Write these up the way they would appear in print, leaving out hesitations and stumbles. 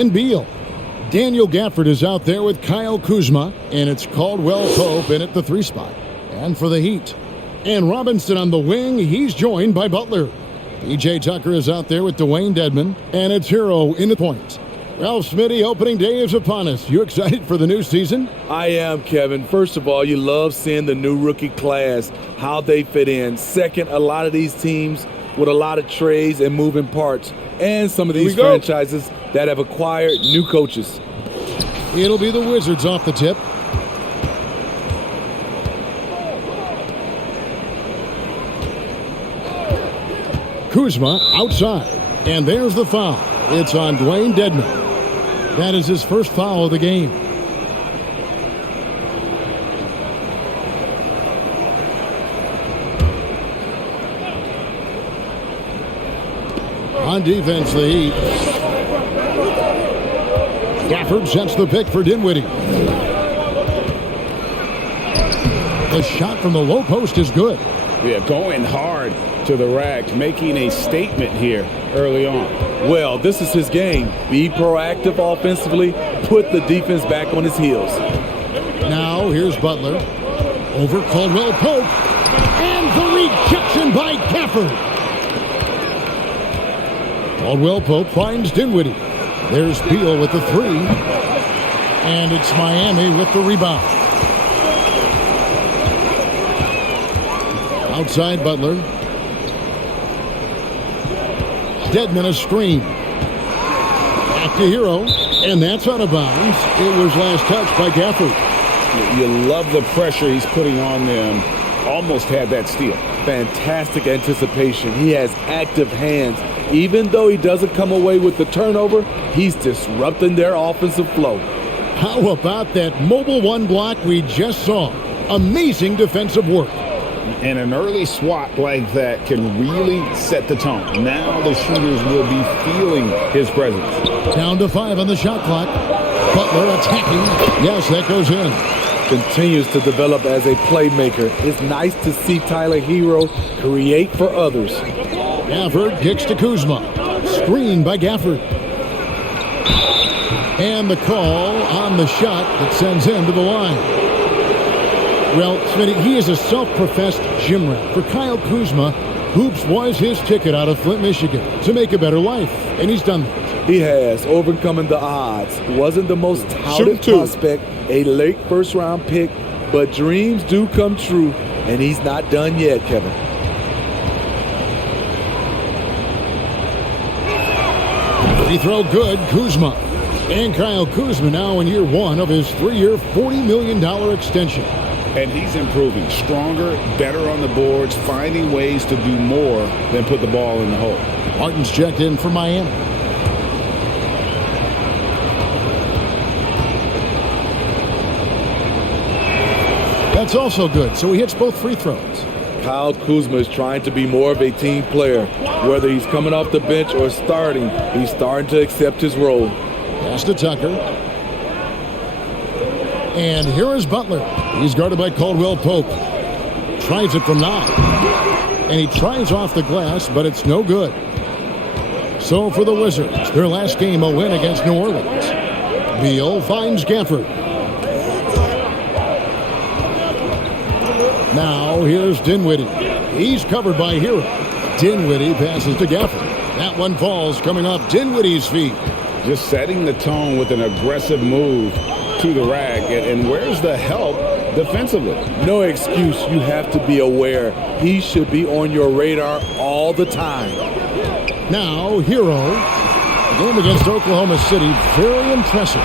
and Beal. Daniel Gafford is out there with Kyle Kuzma, and it's Caldwell Pope in at the 3 spot. And for the Heat. And Robinson on the wing, he's joined by Butler. P.J. Tucker is out there with Dwayne Dedmon, and it's Hero in the point. Ralph Smitty, opening day is upon us. You excited for the new season? I am, Kevin. First of all, you love seeing the new rookie class, how they fit in. Second, a lot of these teams with a lot of trades and moving parts. And some of these franchises that have acquired new coaches. It'll be the Wizards off the tip. Kuzma outside. And there's the foul. It's on Dwayne Dedmon. That is his first foul of the game. On defense, the Heat. Gafford sets the pick for Dinwiddie. The shot from the low post is good. Yeah, going hard to the rack, making a statement here early on. Well, this is his game. Be proactive offensively, put the defense back on his heels. Now, here's Butler. Over Caldwell Pope. And the rejection by Gafford. Caldwell Pope finds Dinwiddie. There's Beal with the 3. And it's Miami with the rebound. Outside Butler. Dedmon a screen. Back to Hero. And that's out of bounds. It was last touched by Gafford. You love the pressure he's putting on them. Almost had that steal. Fantastic anticipation. He has active hands. Even though he doesn't come away with the turnover, he's disrupting their offensive flow. How about that mobile 1 block we just saw? Amazing defensive work. And an early swat like that can really set the tone. Now the shooters will be feeling his presence. Down to 5 on the shot clock. Butler attacking. Yes, that goes in. Continues to develop as a playmaker. It's nice to see Tyler Hero create for others. Gafford kicks to Kuzma. Screen by Gafford. And the call on the shot that sends him to the line. Well, Smitty, he is a self-professed gym rat. For Kyle Kuzma, hoops was his ticket out of Flint, Michigan to make a better life. And he's done that. He has, overcoming the odds. Wasn't the most touted prospect, a late first-round pick, but dreams do come true, and he's not done yet, Kevin. Free throw good, Kuzma. And Kyle Kuzma now in year 1 of his 3-year, $40 million extension. And he's improving. Stronger, better on the boards, finding ways to do more than put the ball in the hole. Martin's checked in for Miami. That's also good, so he hits both free throws. Kyle Kuzma is trying to be more of a team player. Whether he's coming off the bench or starting, he's starting to accept his role. Pass to Tucker. And here is Butler. He's guarded by Caldwell Pope. Tries it from 9. And he tries off the glass, but it's no good. So for the Wizards, their last game a win against New Orleans. Beal finds Gafford. Now here's Dinwiddie. He's covered by Hero. Dinwiddie passes to Gafford. That one falls coming off Dinwiddie's feet. Just setting the tone with an aggressive move to the rack. And where's the help defensively? No excuse. You have to be aware. He should be on your radar all the time. Now Hero. Game against Oklahoma City. Very impressive.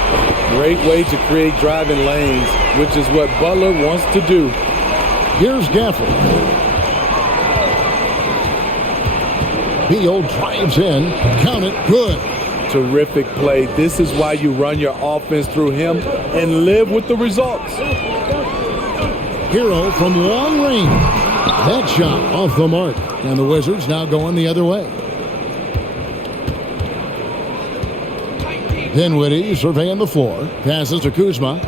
Great way to create driving lanes, which is what Butler wants to do. Here's Gafford. Beal drives in. Count it. Good. Terrific play. This is why you run your offense through him and live with the results. Hero from long range. That shot off the mark. And the Wizards now going the other way. Dinwiddie surveying the floor. Passes to Kuzma.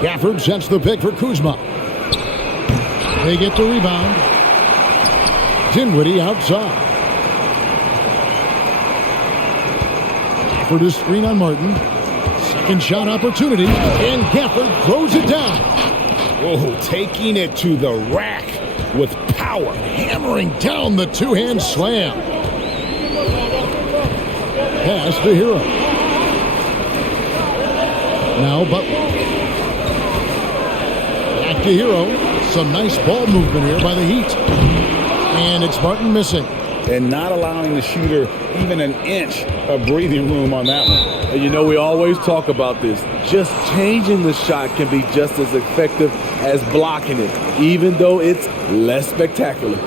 Gafford sets the pick for Kuzma. They get the rebound. Dinwiddie outside. Gafford is screen on Martin. Second shot opportunity, and Gafford throws it down. Oh, taking it to the rack with power. Hammering down the two-hand slam. Pass to Hero. Now Butler. Back to Hero. Some nice ball movement here by the Heat. And it's Martin missing. And not allowing the shooter even an inch of breathing room on that one. And you know, we always talk about this. Just changing the shot can be just as effective as blocking it, even though it's less spectacular.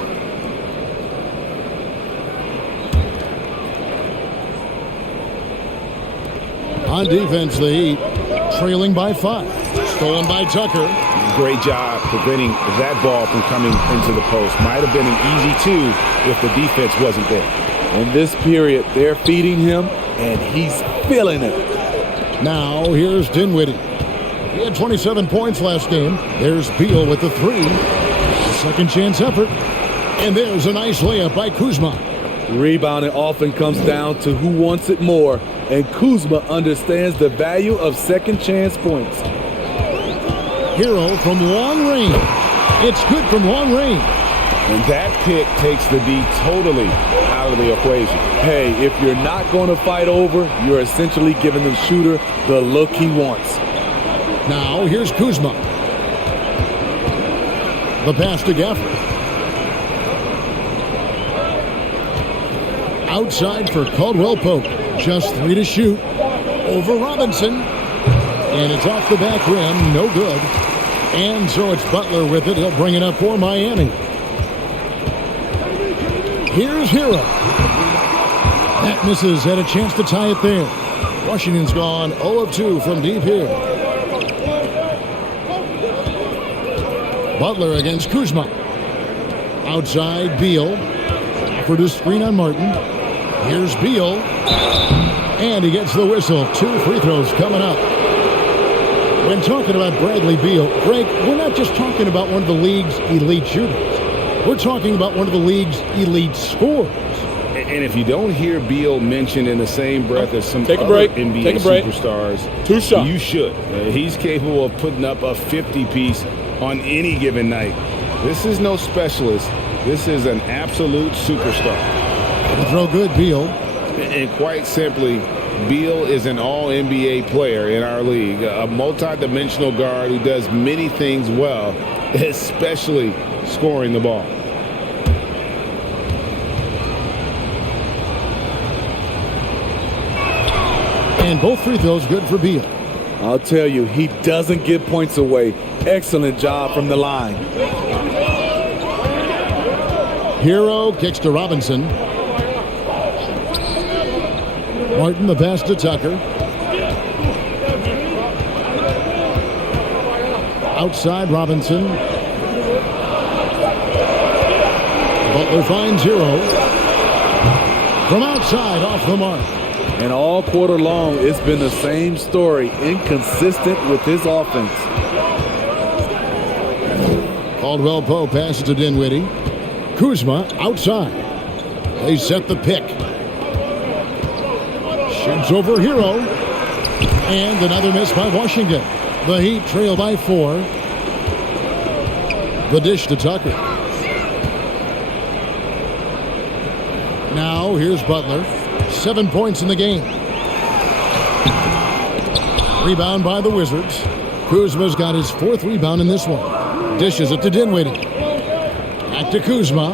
On defense, the Heat trailing by 5. Stolen by Tucker. Great job preventing that ball from coming into the post. Might have been an easy 2 if the defense wasn't there. In this period, they're feeding him, and he's feeling it. Now, here's Dinwiddie. He had 27 points last game. There's Beal with the 3. Second chance effort. And there's a nice layup by Kuzma. Rebounding often comes down to who wants it more, and Kuzma understands the value of second chance points. Hero from long range. It's good from long range. And that pick takes the D totally out of the equation. Hey, if you're not going to fight over, you're essentially giving the shooter the look he wants. Now, here's Kuzma. The pass to Gafford. Outside for Caldwell Pope. Just 3 to shoot. Over Robinson. And it's off the back rim. No good. And so it's Butler with it. He'll bring it up for Miami. Here's Hero. That misses. Had a chance to tie it there. Washington's gone 0 of 2 from deep here. Butler against Kuzma. Outside, Beal. For the screen on Martin. Here's Beal. And he gets the whistle. 2 free throws coming up. When talking about Bradley Beal, Greg, we're not just talking about one of the league's elite shooters. We're talking about one of the league's elite scorers. And if you don't hear Beal mentioned in the same breath as some other NBA superstars, 2 shots. You should. He's capable of putting up a 50-piece on any given night. This is no specialist. This is an absolute superstar. Can throw good, Beal. And quite simply, Beal is an all-NBA player in our league, a multi-dimensional guard who does many things well, especially scoring the ball. And both free throws good for Beal. I'll tell you, he doesn't give points away. Excellent job from the line. Hero kicks to Robinson. Martin, the pass to Tucker. Outside, Robinson. Butler finds Hero. From outside, off the mark. And all quarter long, it's been the same story. Inconsistent with his offense. Caldwell Pope passes to Dinwiddie. Kuzma outside. They set the pick. Shoots over Hero. And another miss by Washington. The Heat trail by 4. The dish to Tucker. Now here's Butler. 7 points in the game. Rebound by the Wizards. Kuzma's got his 4th rebound in this one. Dishes it to Dinwiddie. Back to Kuzma.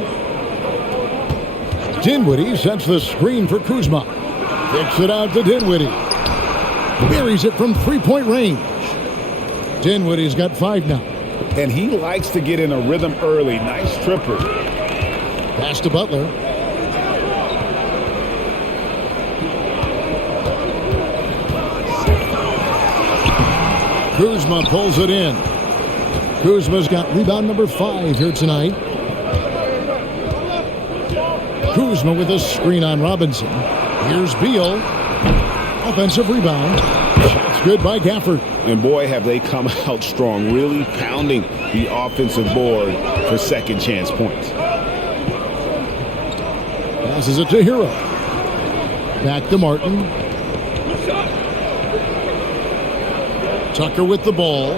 Dinwiddie sets the screen for Kuzma. Kicks it out to Dinwiddie. Buries it from 3-point range. Dinwiddie's got 5 now. And he likes to get in a rhythm early. Nice tripper. Pass to Butler. Kuzma pulls it in. Kuzma's got rebound number 5 here tonight. Kuzma with a screen on Robinson. Here's Beal. Offensive rebound. Shot's good by Gafford. And boy, have they come out strong, really pounding the offensive board for second chance points. Passes it to Hero. Back to Martin. Tucker with the ball.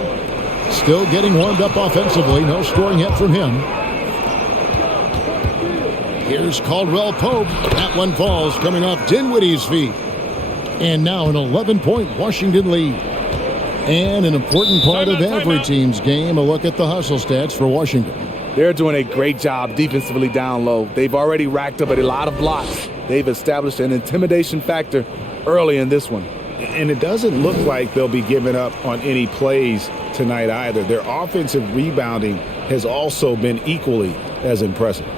Still getting warmed up offensively. No scoring yet from him. Here's Caldwell Pope. That one falls, coming off Dinwiddie's feet. And now an 11-point Washington lead. And an important part of every team's game, a look at the hustle stats for Washington. They're doing a great job defensively down low. They've already racked up a lot of blocks. They've established an intimidation factor early in this one. And it doesn't look like they'll be giving up on any plays tonight either. Their offensive rebounding has also been equally as impressive.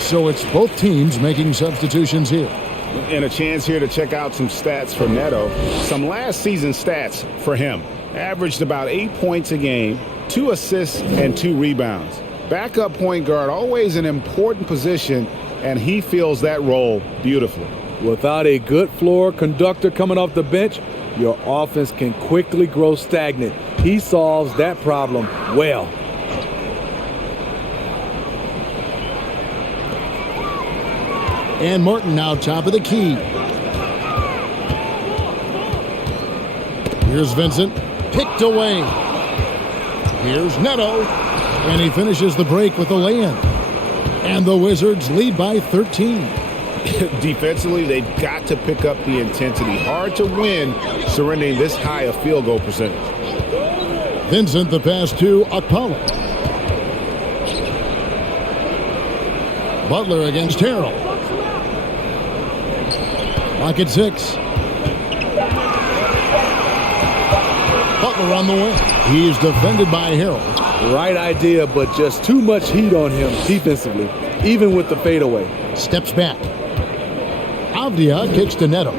So it's both teams making substitutions here. And a chance here to check out some stats for Neto. Some last season stats for him. Averaged about 8 points a game, 2 assists, and 2 rebounds. Backup point guard, always an important position, and he fills that role beautifully. Without a good floor conductor coming off the bench, your offense can quickly grow stagnant. He solves that problem well. And Martin now top of the key. Here's Vincent. Picked away. Here's Neto. And he finishes the break with a lay-in. And the Wizards lead by 13. Defensively, they've got to pick up the intensity. Hard to win surrendering this high a field goal percentage. Vincent the pass to Okpala. Butler against Harrell. Lock at 6. Butler on the wing. He's defended by Harrell. Right idea, but just too much heat on him defensively, even with the fadeaway. Steps back. Avdia kicks to Neto.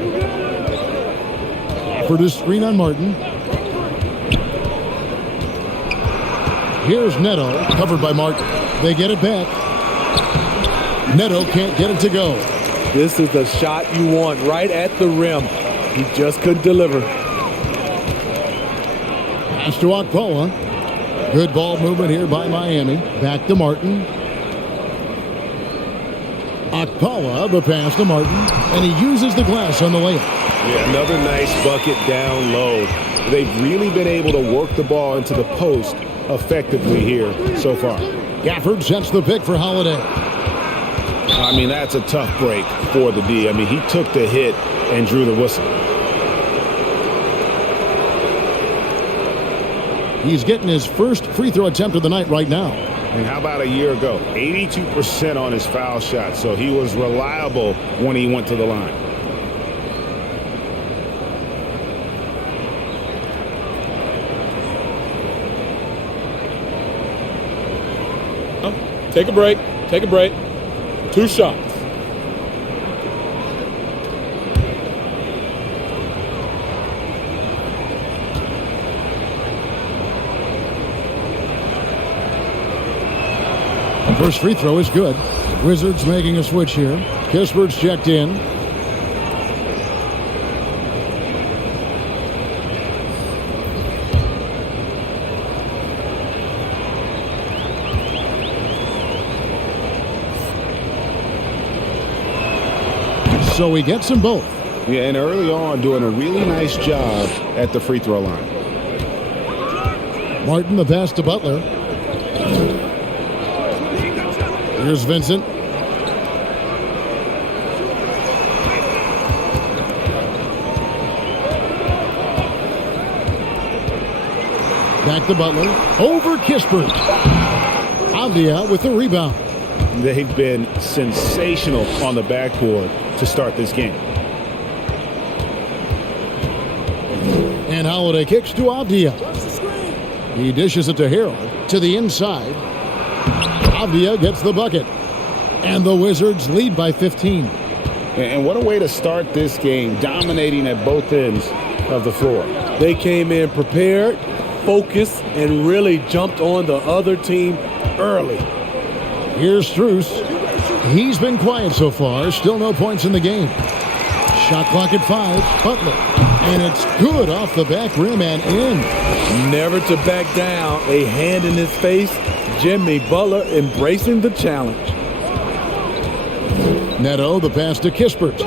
For the screen on Martin. Here's Neto, covered by Martin. They get it back. Neto can't get it to go. This is the shot you want right at the rim. He just couldn't deliver. Pass to Okpala. Good ball movement here by Miami. Back to Martin. Okpala, the pass to Martin. And he uses the glass on the layup. Yeah, another nice bucket down low. They've really been able to work the ball into the post effectively here so far. Gafford sets the pick for Holiday. I mean, that's a tough break for the D. I mean, he took the hit and drew the whistle. He's getting his first free throw attempt of the night right now. And how about a year ago? 82% on his foul shot, so he was reliable when he went to the line. Take a break. Take a break. 2 shots. First free throw is good. Wizards making a switch here. Kispert's checked in. So he gets them both. Yeah, and early on doing a really nice job at the free throw line. Martin, the pass to Butler. Here's Vincent. Back to Butler. Over Kispert. Avdia with the rebound. They've been sensational on the backboard to start this game. And Holiday kicks to Avdia. He dishes it to Harrell to the inside. Avdia gets the bucket. And the Wizards lead by 15. And what a way to start this game, dominating at both ends of the floor. They came in prepared, focused, and really jumped on the other team early. Here's Strus. He's been quiet so far. Still no points in the game. Shot clock at 5. Butler. And it's good off the back rim and in. Never to back down. A hand in his face. Jimmy Butler embracing the challenge. Neto, the pass to Kispert.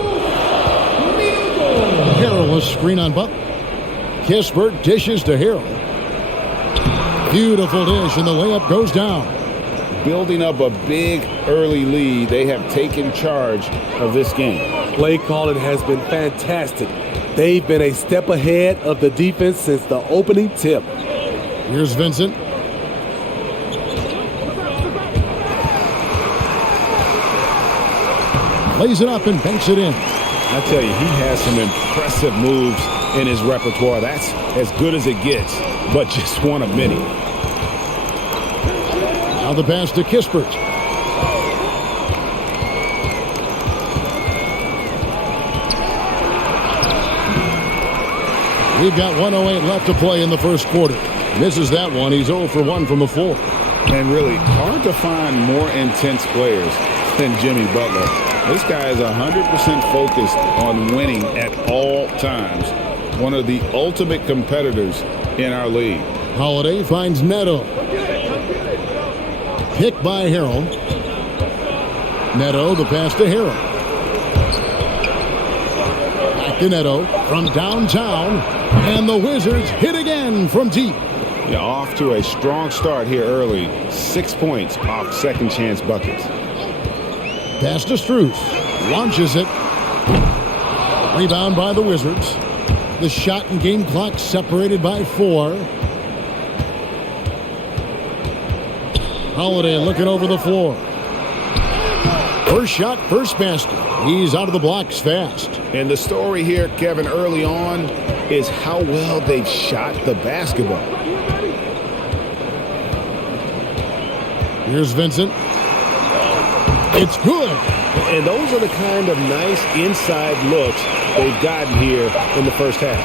Harrell, a screen on Butler. Kispert dishes to Harrell. Beautiful dish, and the layup goes down. Building up a big early lead, they have taken charge of this game. Play calling has been fantastic. They've been a step ahead of the defense since the opening tip. Here's Vincent. Lays it up and banks it in. I tell you, he has some impressive moves in his repertoire. That's as good as it gets, but just one of many. Now the pass to Kispert. We've got 1:08 left to play in the first quarter. Misses that one. He's 0 for 1 from the floor. And really hard to find more intense players than Jimmy Butler. This guy is 100% focused on winning at all times. One of the ultimate competitors in our league. Holiday finds Neto. Picked by Harrell. Neto, the pass to Harrell. Back to Neto from downtown. And the Wizards hit again from deep. Yeah, off to a strong start here early. 6 points off second chance buckets. Pass to Strus. Launches it. Rebound by the Wizards. The shot and game clock separated by 4. Holiday looking over the floor. First shot, first basket. He's out of the blocks fast. And the story here, Kevin, early on is how well they've shot the basketball. Here's Vincent. It's good. And those are the kind of nice inside looks they've gotten here in the first half.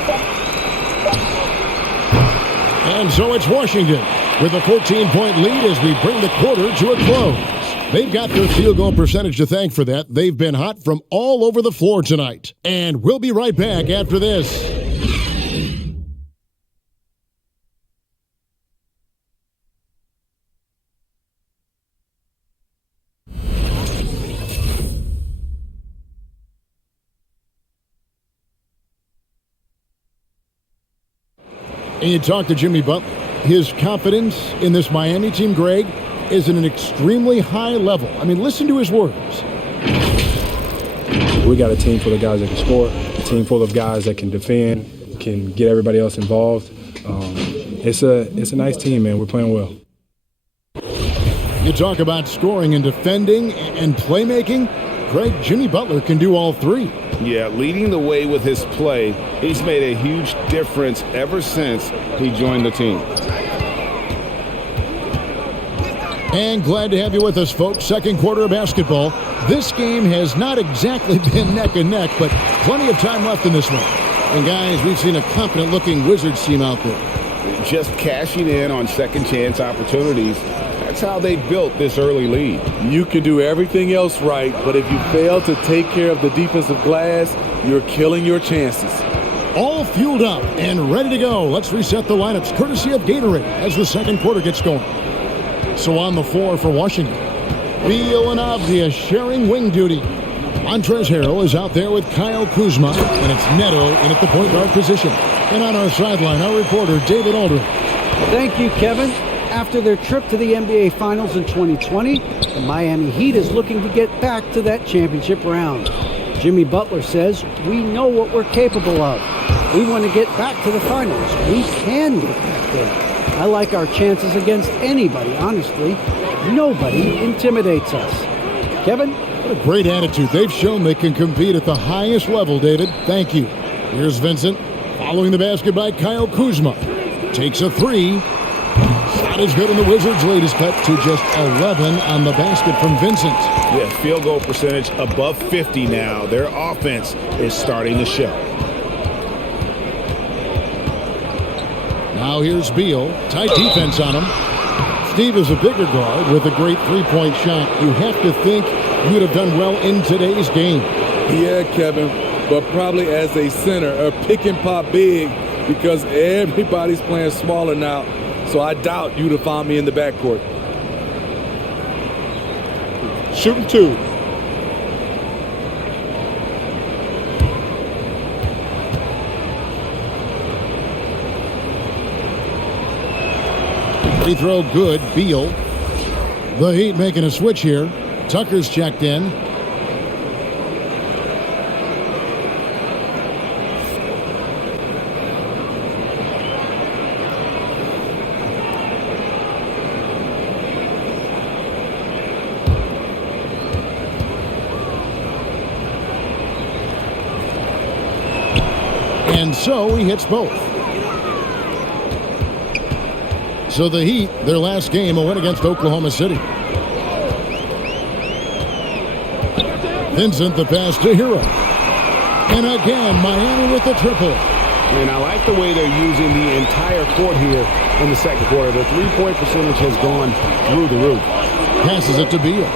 And so it's Washington with a 14-point lead as we bring the quarter to a close. They've got their field goal percentage to thank for that. They've been hot from all over the floor tonight. And we'll be right back after this. And you talk to Jimmy Butler. His confidence in this Miami team, Greg, is at an extremely high level. I mean, listen to his words. We got a team full of guys that can score, a team full of guys that can defend, can get everybody else involved. It's a nice team, man. We're playing well. You talk about scoring and defending and playmaking. Greg, Jimmy Butler can do all three. Yeah, leading the way with his play. He's made a huge difference ever since he joined the team. And glad to have you with us, folks. Second quarter of basketball. This game has not exactly been neck and neck, but plenty of time left in this one. And guys, we've seen a confident-looking Wizards team out there. Just cashing in on second chance opportunities. That's how they built this early lead. You can do everything else right, but if you fail to take care of the defensive glass, you're killing your chances. All fueled up and ready to go. Let's reset the lineups courtesy of Gatorade as the second quarter gets going. So on the floor for Washington, Beal and Avdia sharing wing duty. Montrezl Harrell is out there with Kyle Kuzma, and it's Neto in at the point guard position. And on our sideline, our reporter David Aldridge. Thank you, Kevin. After their trip to the NBA Finals in 2020, the Miami Heat is looking to get back to that championship round. Jimmy Butler says, "We know what we're capable of. We want to get back to the finals. We can get back there. I like our chances against anybody, honestly. Nobody intimidates us." Kevin? What a great attitude. They've shown they can compete at the highest level, David. Thank you. Here's Vincent. Following the basket by Kyle Kuzma. Takes a three. Shot is good, and the Wizards' lead is cut to just 11 on the basket from Vincent. Yeah, field goal percentage above 50 now. Their offense is starting to show. Now here's Beal. Tight defense on him. Steve is a bigger guard with a great three-point shot. You have to think he would have done well in today's game. Yeah, Kevin, but probably as a center, a pick and pop big, because everybody's playing smaller now. So I doubt you'd have found me in the backcourt. Shooting two. Free throw good. Beal. The Heat making a switch here. Tucker's checked in. And so he hits both. So the Heat, their last game, a win against Oklahoma City. Vincent, the pass to Hero. And again, Miami with the triple. And I like the way they're using the entire court here in the second quarter. The three-point percentage has gone through the roof. Passes it to Beal.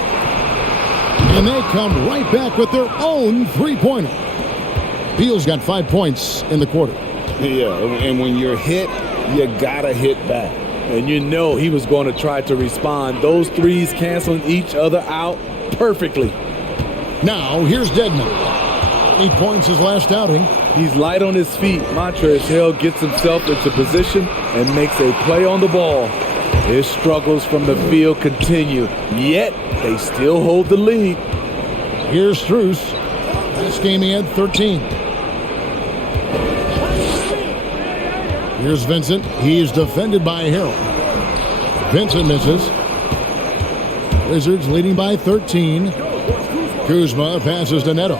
And they come right back with their own three-pointer. Beal's got 5 points in the quarter. Yeah, and when you're hit, you gotta hit back. And you know he was going to try to respond. Those threes canceling each other out perfectly. Now, here's Dedmon. 8 points his last outing. He's light on his feet. Montrezl Harrell gets himself into position and makes a play on the ball. His struggles from the field continue, yet they still hold the lead. Here's Strus. Last game he had 13. Here's Vincent. He's defended by Harrell. Vincent misses. Wizards leading by 13. Kuzma passes to Neto.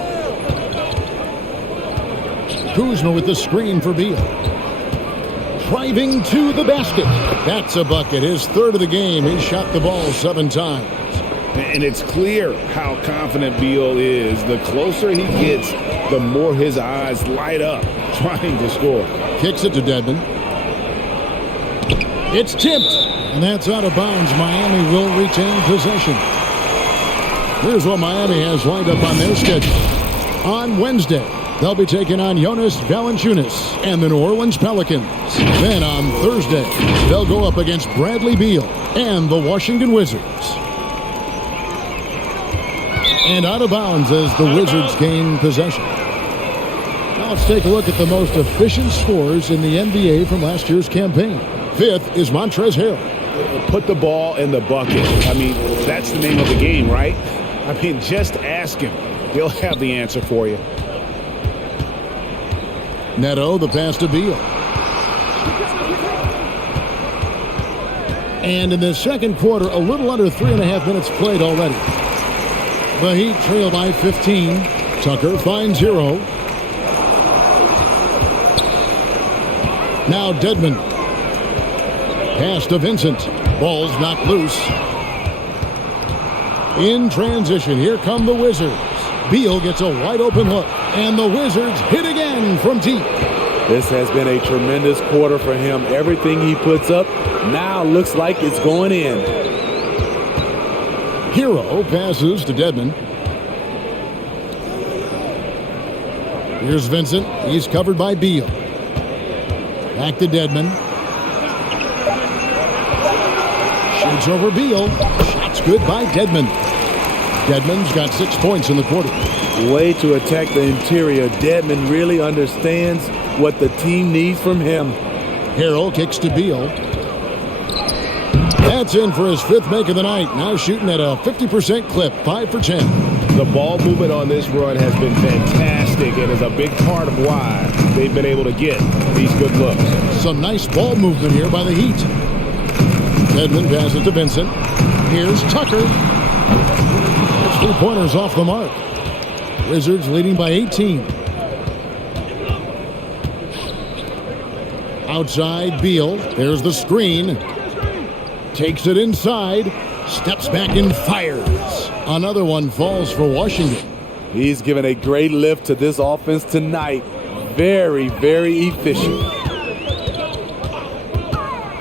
Kuzma with the screen for Beal. Driving to the basket. That's a bucket. His third of the game. He shot the ball 7 times. And it's clear how confident Beal is. The closer he gets, the more his eyes light up trying to score. Kicks it to Dedmon. It's tipped, and that's out of bounds. Miami will retain possession. Here's what Miami has lined up on their schedule. On Wednesday, they'll be taking on Jonas Valanciunas and the New Orleans Pelicans. Then on Thursday, they'll go up against Bradley Beal and the Washington Wizards. And out of bounds as the Wizards gain possession. Now let's take a look at the most efficient scorers in the NBA from last year's campaign. 5th is Montrezl Harrell. Put the ball in the bucket. I mean, that's the name of the game, right? I mean, just ask him. He'll have the answer for you. Neto, the pass to Beal. And in the second quarter, a little under 3.5 minutes played already. The Heat trail by 15. Tucker finds Hero. Now Dedmon. Pass to Vincent. Ball's knocked loose. In transition, here come the Wizards. Beal gets a wide open look, and the Wizards hit again from deep. This has been a tremendous quarter for him. Everything he puts up now looks like it's going in. Hero passes to Dedmon. Here's Vincent. He's covered by Beal. Back to Dedmon. Shoots over Beal. Shot's good by Dedmon. Dedmon's got 6 points in the quarter. Way to attack the interior. Dedmon really understands what the team needs from him. Harrell kicks to Beal. That's in for his 5th make of the night. Now shooting at a 50% clip, 5 for 10. The ball movement on this run has been fantastic and is a big part of why they've been able to get these good looks. Some nice ball movement here by the Heat. Dedmon passes to Vincent. Here's Tucker. That's 3-pointers off the mark. Wizards leading by 18. Outside, Beal. There's the screen. Takes it inside. Steps back and fires. Another one falls for Washington. He's given a great lift to this offense tonight. Very, very efficient.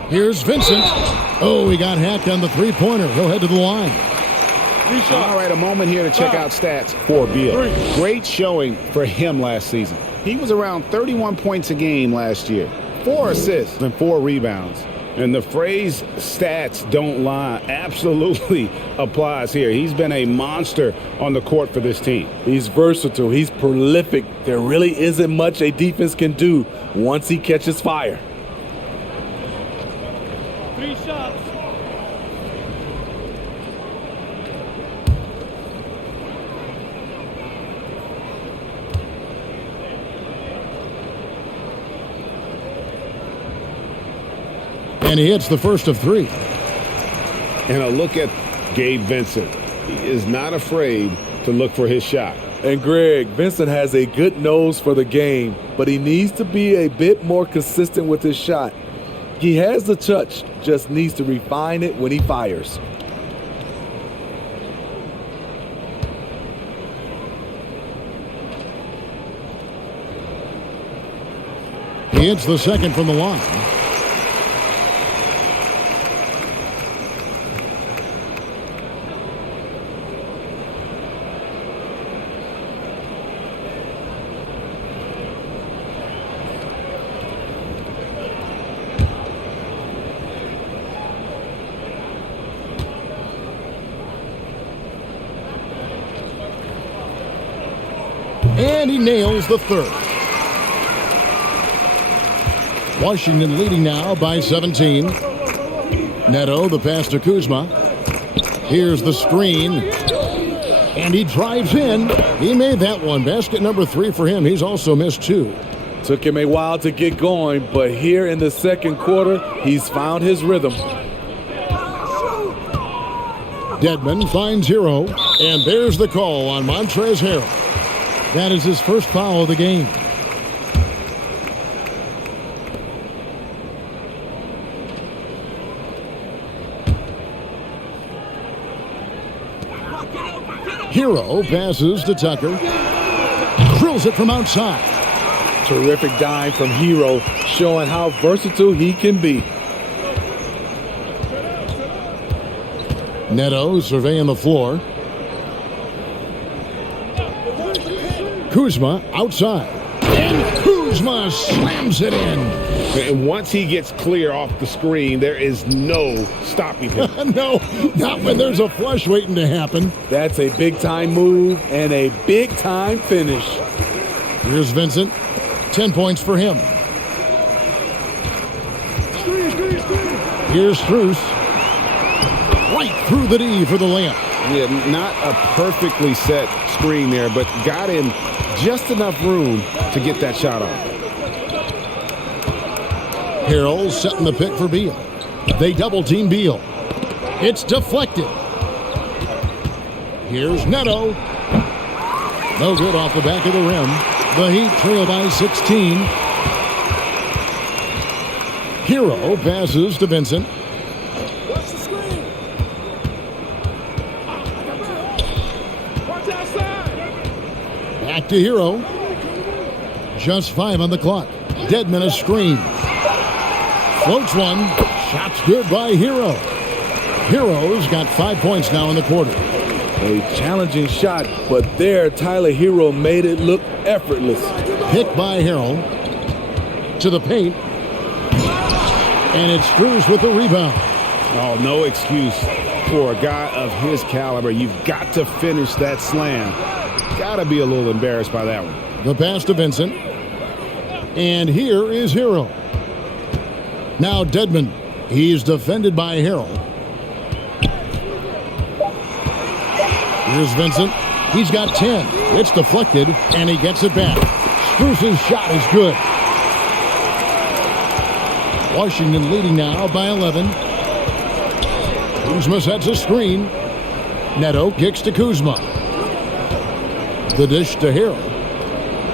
Here's Vincent. Oh, he got hacked on the 3-pointer. He'll head to the line. All right, a moment here to check out stats for Beal. Great showing for him last season. He was around 31 points a game last year, 4 assists and 4 rebounds. And the phrase stats don't lie absolutely applies here. He's been a monster on the court for this team. He's versatile. He's prolific. There really isn't much a defense can do once he catches fire. 3 shots. And he hits the first of 3. And a look at Gabe Vincent. He is not afraid to look for his shot. And Greg, Vincent has a good nose for the game, but he needs to be a bit more consistent with his shot. He has the touch, just needs to refine it when he fires. He hits the second from the line. And he nails the third. Washington leading now by 17. Neto, the pass to Kuzma. Here's the screen. And he drives in. He made that one. Basket number 3 for him. He's also missed 2. Took him a while to get going, but here in the second quarter, he's found his rhythm. Dedmon finds Hero. And there's the call on Montrezl Harrell. That is his first foul of the game. Hero passes to Tucker. Drills it from outside. Terrific dime from Hero, showing how versatile he can be. Neto surveying the floor. Kuzma outside. And Kuzma slams it in. And once he gets clear off the screen, there is no stopping him. No, not when there's a flush waiting to happen. That's a big-time move and a big-time finish. Here's Vincent. 10 points for him. Here's Strus. Right through the D for the layup. Yeah, not a perfectly set screen there, but got him just enough room to get that shot off. Harrell setting the pick for Beal. They double-team Beal. It's deflected. Here's Neto. No good off the back of the rim. The Heat trail by 16. Hero passes to Vincent. Watch the screen. Watch outside. Back to Hero. Just 5 on the clock. Dedmon a screen. Floats one. Shot's good by Hero. Hero's got 5 points now in the quarter. A challenging shot, but there Tyler Hero made it look effortless. Picked by Harrell. To the paint. And it's Strus with the rebound. Oh, no excuse for a guy of his caliber. You've got to finish that slam. Got to be a little embarrassed by that one. The pass to Vincent. And here is Hero. Now Dedmon. He's defended by Harrell. Here's Vincent. He's got 10. It's deflected, and he gets it back. Strus's shot is good. Washington leading now by 11. Kuzma sets a screen. Neto kicks to Kuzma. The dish to Hero.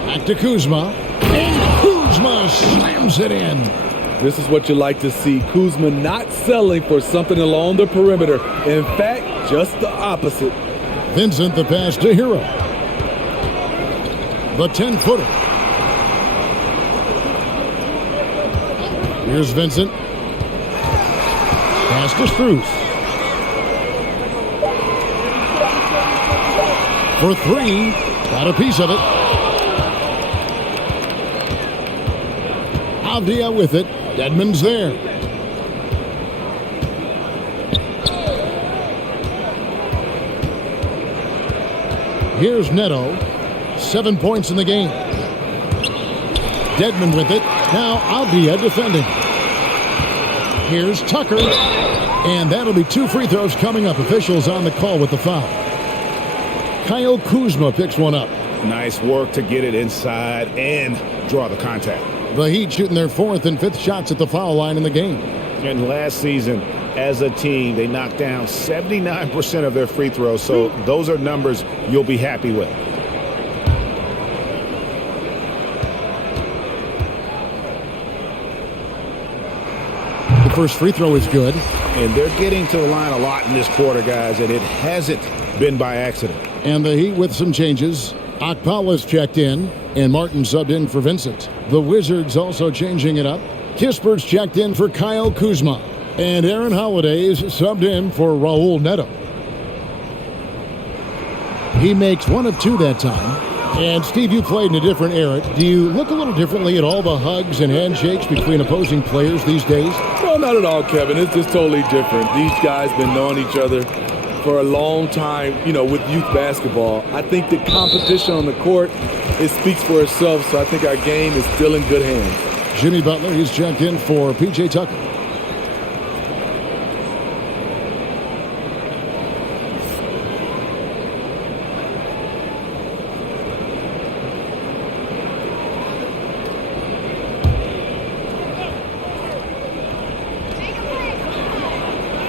Back to Kuzma. And Kuzma slams it in. This is what you like to see. Kuzma not settling for something along the perimeter. In fact, just the opposite. Vincent the pass to Hero. The 10-footer. Here's Vincent. Pass to Strus. For three. Got a piece of it. Avdia with it. Dedmon's there. Here's Neto. 7 points in the game. Dedmon with it. Now Avdia defending. Here's Tucker. And that'll be 2 free throws coming up. Officials on the call with the foul. Kyle Kuzma picks one up. Nice work to get it inside and draw the contact. The Heat shooting their 4th and 5th shots at the foul line in the game. And last season, as a team, they knocked down 79% of their free throws. So those are numbers you'll be happy with. The first free throw is good. And they're getting to the line a lot in this quarter, guys, and it hasn't been by accident. And the Heat with some changes. Okpala's checked in, and Martin subbed in for Vincent. The Wizards also changing it up. Kispert's checked in for Kyle Kuzma. And Aaron Holiday's subbed in for Raul Neto. He makes 1 of 2 that time. And Steve, you played in a different era. Do you look a little differently at all the hugs and handshakes between opposing players these days? No, not at all, Kevin. It's just totally different. These guys been knowing each other for a long time, with youth basketball. I think the competition on the court, it speaks for itself, so I think our game is still in good hands. Jimmy Butler, he's checked in for P.J. Tucker.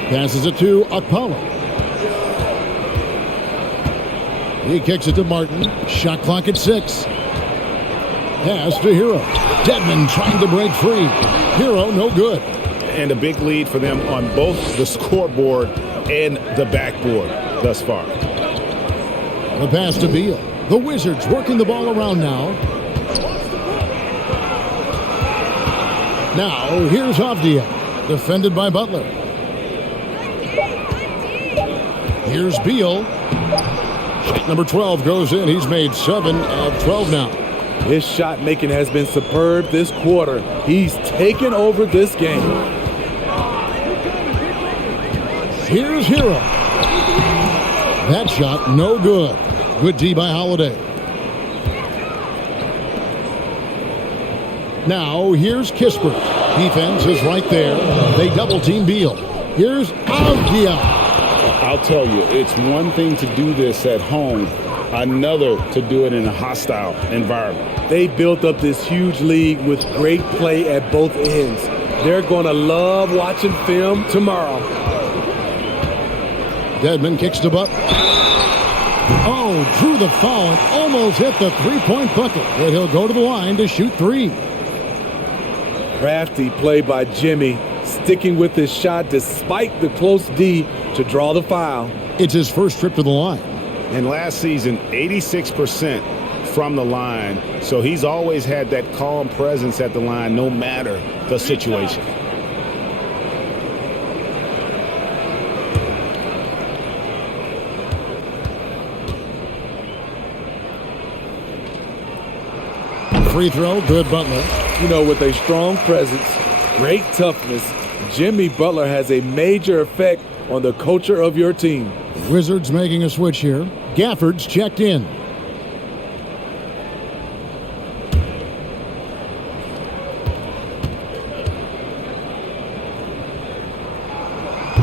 Passes it to Okpala. He kicks it to Martin. Shot clock at 6. Pass to Hero. Dedmon trying to break free. Hero, no good. And a big lead for them on both the scoreboard and the backboard thus far. The pass to Beal. The Wizards working the ball around now. Now, here's Avdia. Defended by Butler. Here's Beal. Shot number 12 goes in. He's made 7 of 12 now. His shot making has been superb this quarter. He's taken over this game. Here's Hero. That shot, no good. Good D by Holiday. Now, here's Kispert. Defense is right there. They double-team Beal. Here's Avdia. I'll tell you, it's one thing to do this at home, another to do it in a hostile environment. They built up this huge lead with great play at both ends. They're going to love watching film tomorrow. Dedmon kicks to Butler. Oh, drew the foul and almost hit the three-point bucket. But he'll go to the line to shoot 3. Crafty play by Jimmy, sticking with his shot despite the close D to draw the foul. It's his first trip to the line. And last season, 86% from the line. So he's always had that calm presence at the line no matter the situation. Free throw, good Butler. With a strong presence, great toughness, Jimmy Butler has a major effect on the culture of your team. Wizards making a switch here. Gafford's checked in.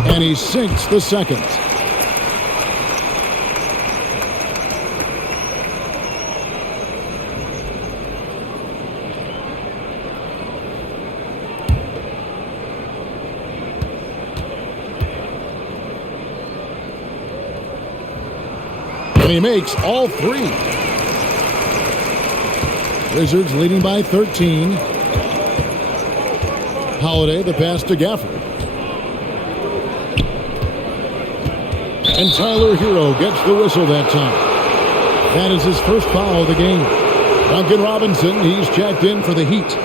And he sinks the second. And he makes all three. Wizards leading by 13. Holiday, the pass to Gafford. And Tyler Hero gets the whistle that time. That is his first foul of the game. Duncan Robinson, he's checked in for the Heat.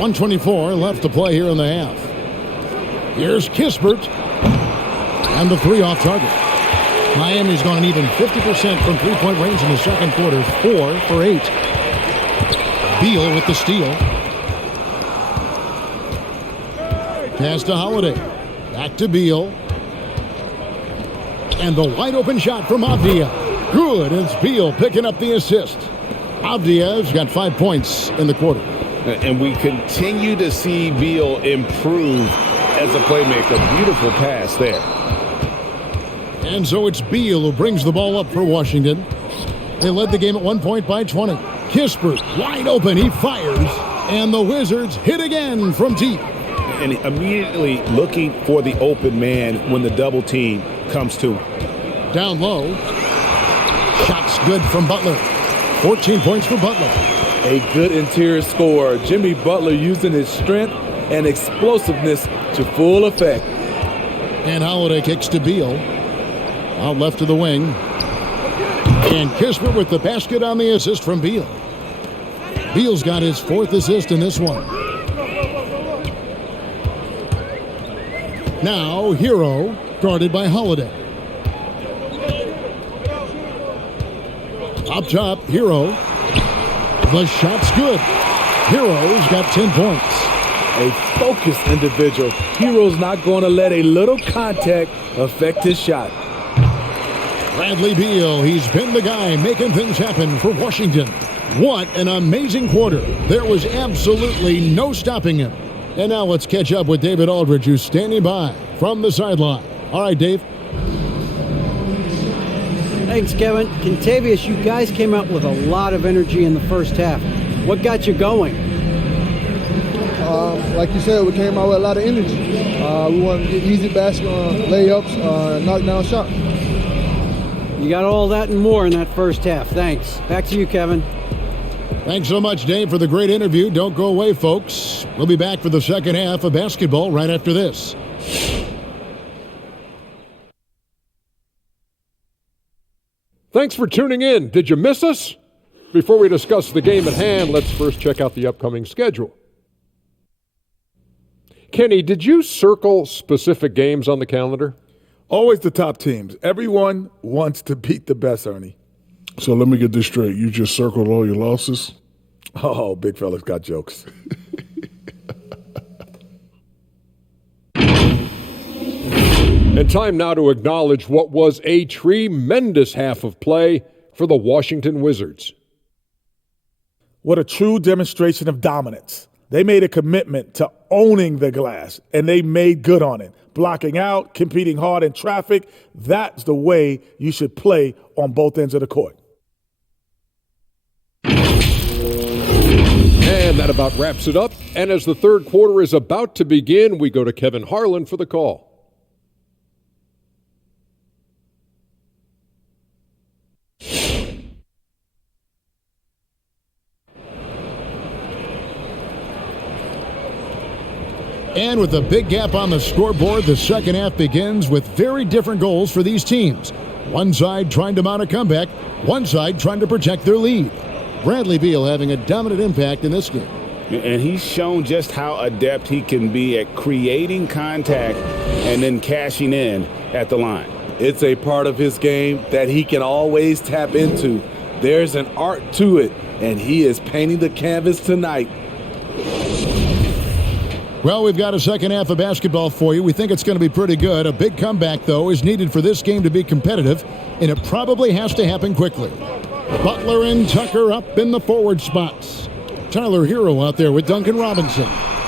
.124 left to play here in the half. Here's Kispert. And the three off target. Miami's gone even 50% from three-point range in the second quarter. 4 for 8. Beal with the steal. Pass to Holiday. Back to Beal. And the wide-open shot from Avdia. Good. It's Beal picking up the assist. Avdia's got 5 points in the quarter. And we continue to see Beal improve as a playmaker. Beautiful pass there. And so it's Beal who brings the ball up for Washington. They led the game at 1 point by 20. Kispert wide open. He fires. And the Wizards hit again from deep. And immediately looking for the open man when the double team comes to him. Down low. Shots good from Butler. 14 points for Butler. A good interior scorer. Jimmy Butler using his strength and explosiveness to full effect. And Holiday kicks to Beal. Out left to the wing. And Kispert with the basket on the assist from Beal. Beal's got his 4th assist in this one. Now Hero guarded by Holiday. Up top, Hero. The shot's good. Hero's got 10 points. A focused individual. Hero's not going to let a little contact affect his shot. Bradley Beal, he's been the guy making things happen for Washington. What an amazing quarter. There was absolutely no stopping him. And now let's catch up with David Aldridge, who's standing by from the sideline. All right, Dave. Thanks, Kevin. Contavious, you guys came out with a lot of energy in the first half. What got you going? Like you said, we came out with a lot of energy. We wanted to get easy basket layups, knock down shots. You got all that and more in that first half. Thanks. Back to you, Kevin. Thanks so much, Dave, for the great interview. Don't go away, folks. We'll be back for the second half of basketball right after this. Thanks for tuning in. Did you miss us? Before we discuss the game at hand, let's first check out the upcoming schedule. Kenny, did you circle specific games on the calendar? Always the top teams. Everyone wants to beat the best, Ernie. So let me get this straight. You just circled all your losses? Oh, big fella's got jokes. And time now to acknowledge what was a tremendous half of play for the Washington Wizards. What a true demonstration of dominance. They made a commitment to owning the glass, and they made good on it. Blocking out, competing hard in traffic, that's the way you should play on both ends of the court. And that about wraps it up. And as the third quarter is about to begin, we go to Kevin Harlan for the call. And with a big gap on the scoreboard, the second half begins with very different goals for these teams. One side trying to mount a comeback, one side trying to protect their lead. Bradley Beal having a dominant impact in this game. And he's shown just how adept he can be at creating contact and then cashing in at the line. It's a part of his game that he can always tap into. There's an art to it, and he is painting the canvas tonight. Well, we've got a second half of basketball for you. We think it's going to be pretty good. A big comeback, though, is needed for this game to be competitive, and it probably has to happen quickly. Butler and Tucker up in the forward spots. Tyler Hero out there with Duncan Robinson.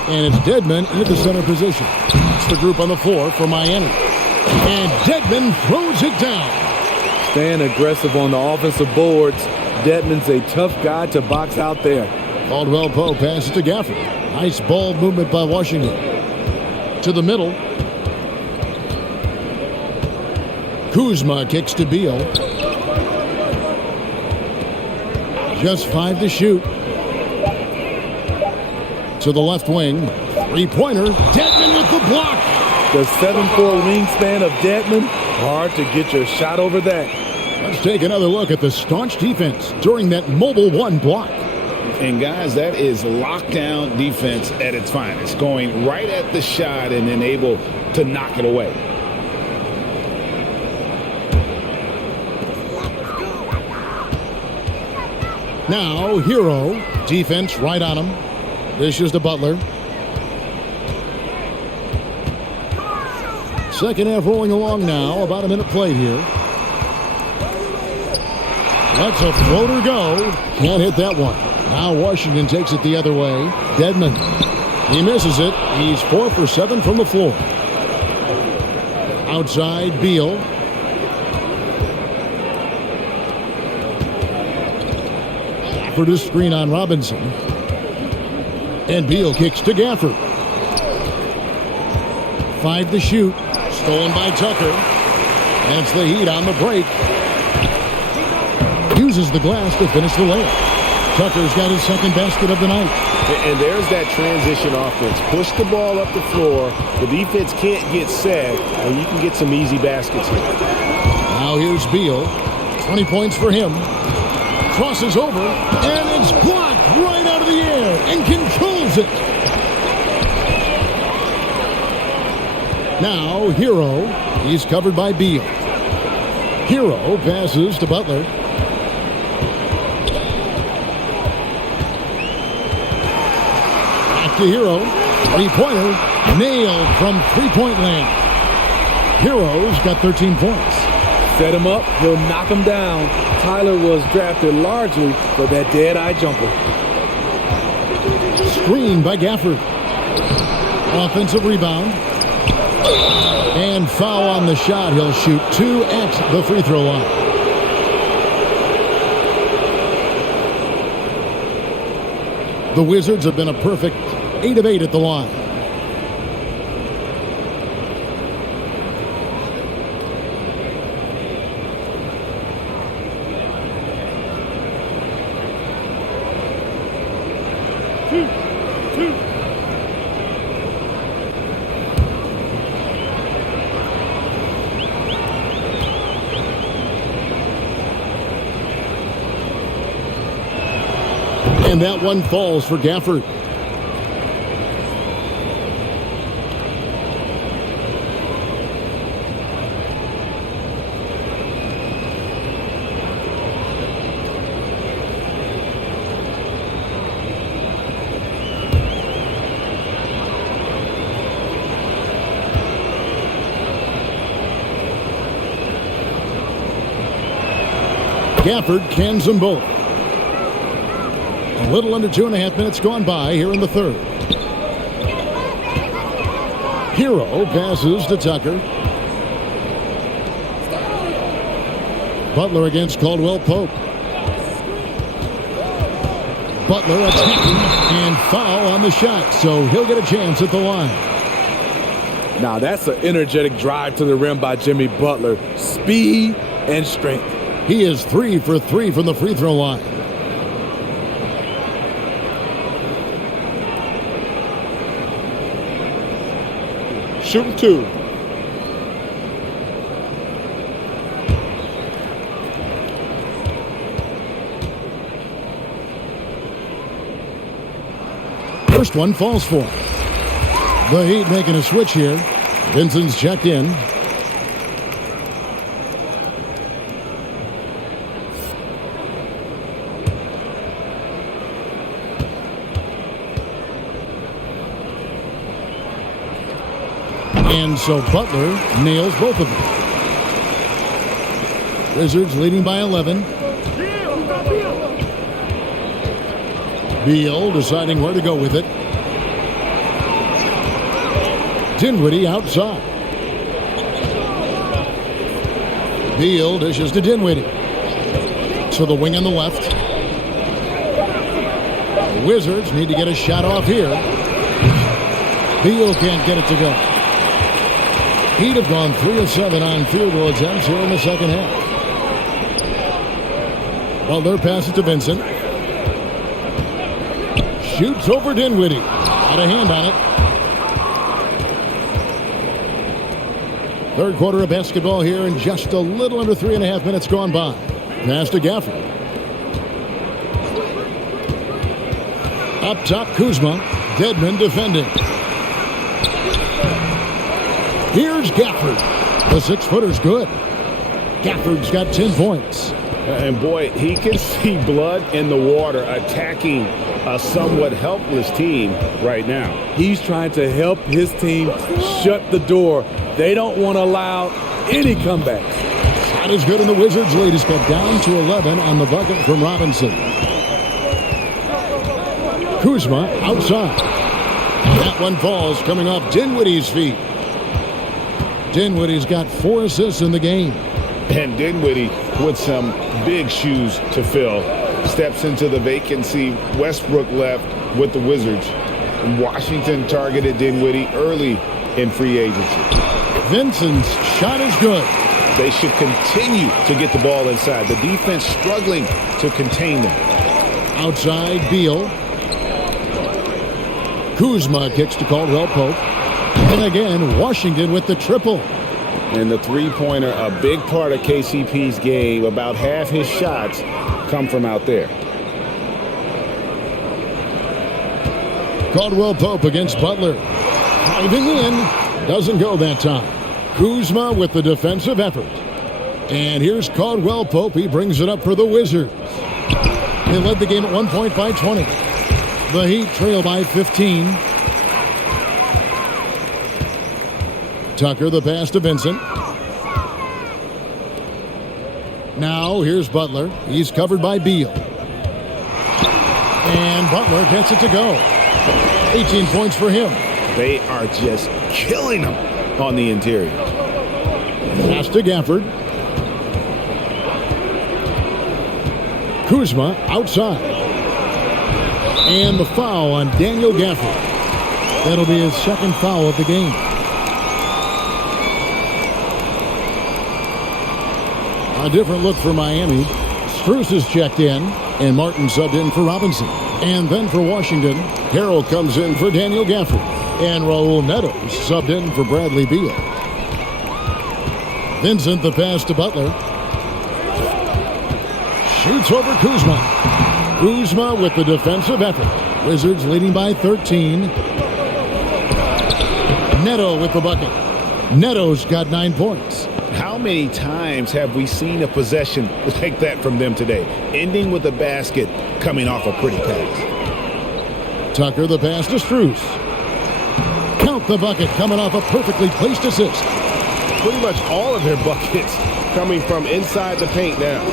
And it's Dedmon into the center position. That's the group on the floor for Miami. And Dedmon throws it down. Staying aggressive on the offensive boards. Dedmon's a tough guy to box out there. Caldwell Pope passes to Gafford. Nice ball movement by Washington. To the middle. Kuzma kicks to Beal. Just 5 to shoot. To the left wing. Three-pointer. Dedmon with the block. The 7'4" wingspan of Dedmon. Hard to get your shot over that. Let's take another look at the staunch defense during that mobile one block. And guys, that is lockdown defense at its finest. Going right at the shot and then able to knock it away. Now, Hero. Defense right on him. Dishes to Butler. Second half rolling along now. About a minute played here. Lets a floater go. Can't hit that one. Now Washington takes it the other way. Dedmon. He misses it. He's 4 for 7 from the floor. Outside, Beal. For the screen on Robinson. And Beal kicks to Gafford. 5 to shoot. Stolen by Tucker. That's the Heat on the break. Uses the glass to finish the layup. Tucker's got his second basket of the night. And there's that transition offense. Push the ball up the floor. The defense can't get set, and you can get some easy baskets here. Now here's Beal. 20 points for him. Crosses over, and it's blocked right out of the air and controls it. Now, Hero. He's covered by Beal. Hero passes to Butler. Back to Hero. Three-pointer. Nailed from three-point land. Hero's got 13 points. Set him up, he'll knock him down. Tyler was drafted largely for that dead-eye jumper. Screen by Gafford. Offensive rebound. And foul on the shot. He'll shoot 2 at the free throw line. The Wizards have been a perfect 8 of 8 at the line. And that one falls for Gafford. Gafford cans them both. A little under 2.5 minutes gone by here in the third. Hero passes to Tucker. Butler against Caldwell Pope. Butler attacking and foul on the shot, so he'll get a chance at the line. Now that's an energetic drive to the rim by Jimmy Butler. Speed and strength. He is 3 for 3 from the free throw line. Shooting 2. First one falls for him. The Heat making a switch here. Vincent's checked in. And so Butler nails both of them. Wizards leading by 11. Beal deciding where to go with it. Dinwiddie outside. Beal dishes to Dinwiddie. To the wing on the left. The Wizards need to get a shot off here. Beal can't get it to go. He'd have gone 3 of 7 on field goal attempts here in the second half. Butler passes to Vincent. Shoots over Dinwiddie. Got a hand on it. Third quarter of basketball here, and just a little under 3.5 minutes gone by. Pass to Gafford. Up top, Kuzma. Dedmon defending. Here's Gafford. The 6-footer's good. Gafford's got 10 points. And boy, he can see blood in the water attacking a somewhat helpless team right now. He's trying to help his team shut the door. They don't want to allow any comebacks. Shot is good, and the Wizards lead is cut down to 11 on the bucket from Robinson. Kuzma outside. That one falls, coming off Dinwiddie's feet. Dinwiddie's got 4 assists in the game. And Dinwiddie, with some big shoes to fill, steps into the vacancy Westbrook left with the Wizards. Washington targeted Dinwiddie early in free agency. Vincent's shot is good. They should continue to get the ball inside. The defense struggling to contain them. Outside, Beal. Kuzma kicks to Caldwell Pope. And again, Washington with the triple. And the three-pointer, a big part of KCP's game. About half his shots come from out there. Caldwell Pope against Butler. Driving in. Doesn't go that time. Kuzma with the defensive effort. And here's Caldwell Pope. He brings it up for the Wizards. They led the game at 1 point by 20. The Heat trail by 15. Tucker, the pass to Vincent. Now here's Butler. He's covered by Beal. And Butler gets it to go. 18 points for him. They are just killing them on the interior. Pass to Gafford. Kuzma outside. And the foul on Daniel Gafford. That'll be his second foul of the game. A different look for Miami. Strus is checked in, and Martin subbed in for Robinson. And then for Washington, Harrell comes in for Daniel Gafford. And Raul Neto subbed in for Bradley Beal. Vincent, the pass to Butler. Shoots over Kuzma. Kuzma with the defensive effort. Wizards leading by 13. Neto with the bucket. Neto's got 9 points. How many times have we seen a possession like that from them today? Ending with a basket, coming off a pretty pass. Tucker, the pass to Strus. Count the bucket, coming off a perfectly placed assist. Pretty much all of their buckets coming from inside the paint now.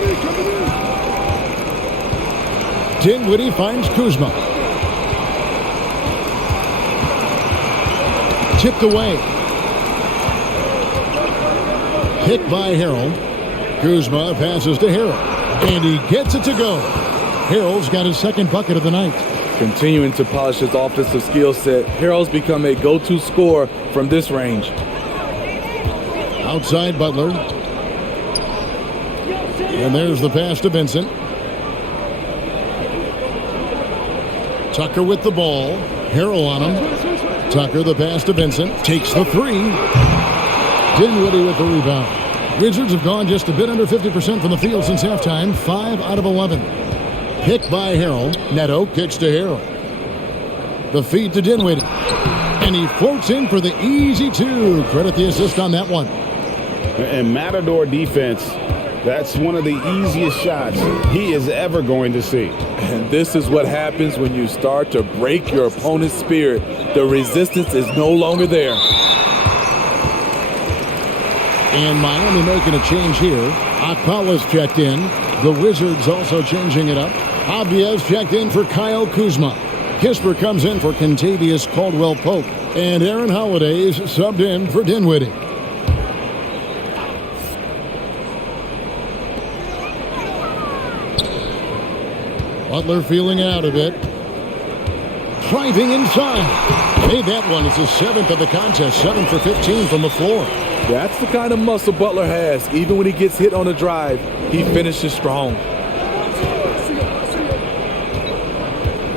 Dinwiddie finds Kuzma. Tipped away. Hit by Harrell. Kuzma passes to Harrell. And he gets it to go. Harrell's got his second bucket of the night. Continuing to polish his offensive skill set, Harrell's become a go-to scorer from this range. Outside Butler. And there's the pass to Vincent. Tucker with the ball. Harrell on him. Tucker, the pass to Vincent. Takes the three. Dinwiddie with the rebound. Wizards have gone just a bit under 50% from the field since halftime. 5 out of 11. Picked by Harrell. Neto kicks to Harrell. The feed to Dinwiddie. And he floats in for the easy two. Credit the assist on that one. And Matador defense, that's one of the easiest shots he is ever going to see. And this is what happens when you start to break your opponent's spirit. The resistance is no longer there. And Miami making a change here. Akpala's checked in. The Wizards also changing it up. Abdias checked in for Kyle Kuzma. Kisper comes in for Kentavious Caldwell-Pope. And Aaron Holiday's subbed in for Dinwiddie. Butler feeling it out a bit. driving inside. Made that one. It's his 7th of the contest, 7 for 15 from the floor. That's the kind of muscle Butler has. Even when he gets hit on a drive, he finishes strong.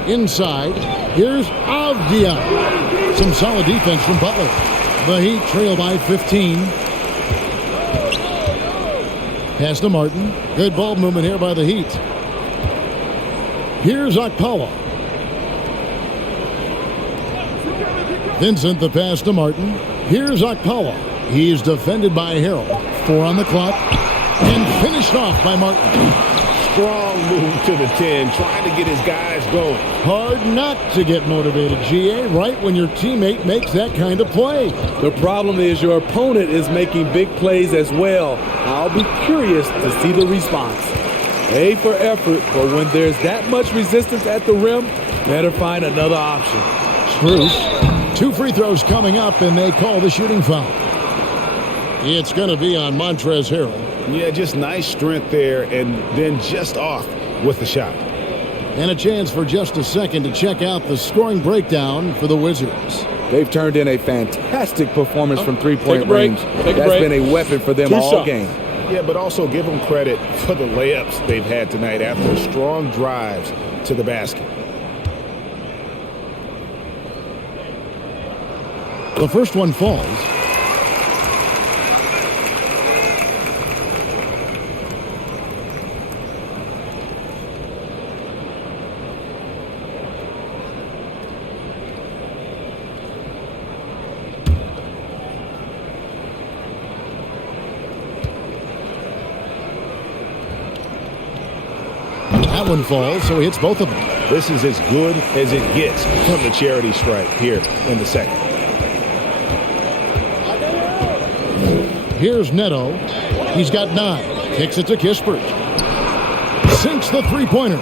Inside, here's Avdia. Some solid defense from Butler. The Heat trail by 15. Pass to Martin. Good ball movement here by the Heat. Here's Okpala. Vincent, the pass to Martin. Here's Okpala. He's defended by Harrell. 4 on the clock. And finished off by Martin. Strong move to the 10, trying to get his guys going. Hard not to get motivated, GA, right when your teammate makes that kind of play. The problem is your opponent is making big plays as well. I'll be curious to see the response. A for effort, but when there's that much resistance at the rim, better find another option. Strus, 2 free throws coming up, and they call the shooting foul. It's going to be on Montrezl Harrell. Yeah, just nice strength there, and then just off with the shot. And a chance for just a second to check out the scoring breakdown for the Wizards. They've turned in a fantastic performance from three-point range. That's been a weapon for them all game. Yeah, but also give them credit for the layups they've had tonight after strong drives to the basket. The first one falls. That one falls, so he hits both of them. This is as good as it gets from the charity stripe here in the second. Here's Neto. He's got 9. Kicks it to Kispert. Sinks the three-pointer.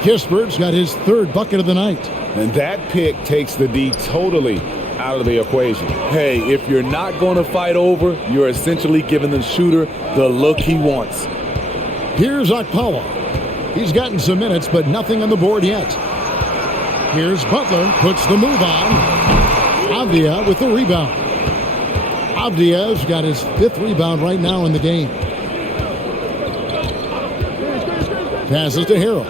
Kispert's got his 3rd bucket of the night. And that pick takes the D totally out of the equation. Hey, if you're not going to fight over, you're essentially giving the shooter the look he wants. Here's Okpala. He's gotten some minutes, but nothing on the board yet. Here's Butler. Puts the move on. Avdia with the rebound. Avdia's got his 5th rebound right now in the game. Passes to Harrell.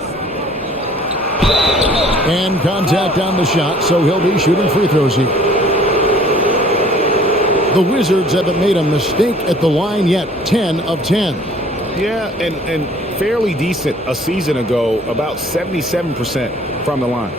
And contact on the shot, so he'll be shooting free throws here. The Wizards haven't made a mistake at the line yet. 10 of 10. Yeah, and fairly decent a season ago, about 77% from the line.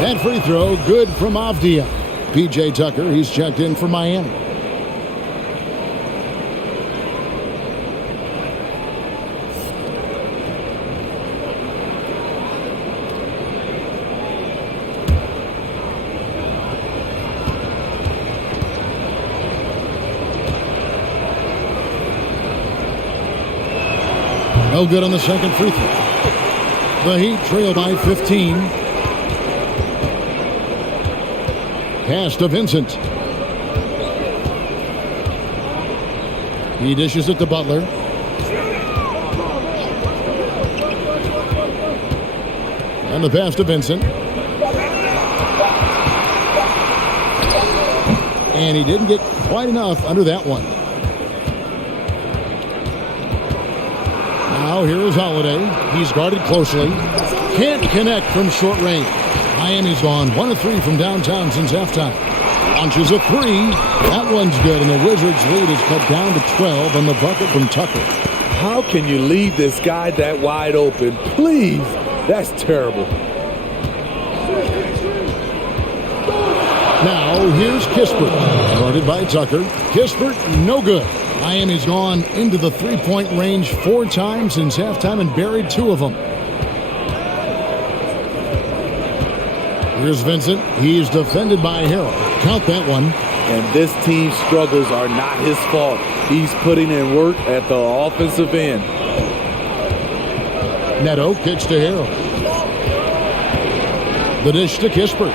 That free throw, good from Avdia. P.J. Tucker, he's checked in for Miami. No good on the second free throw. The Heat trail by 15. Pass to Vincent. He dishes it to Butler. And the pass to Vincent. And he didn't get quite enough under that one. Now here is Holiday. He's guarded closely. Can't connect from short range. Miami's gone 1 of 3 from downtown since halftime. Launches a 3. That one's good, and the Wizards' lead is cut down to 12 on the bucket from Tucker. How can you leave this guy that wide open? Please. That's terrible. Now here's Kispert. Guarded by Tucker. Kispert, no good. Miami's gone into the three-point range 4 times since halftime and buried 2 of them. Here's Vincent. He's defended by Harrell. Count that one. And this team's struggles are not his fault. He's putting in work at the offensive end. Neto kicks to Harrell. The dish to Kispert.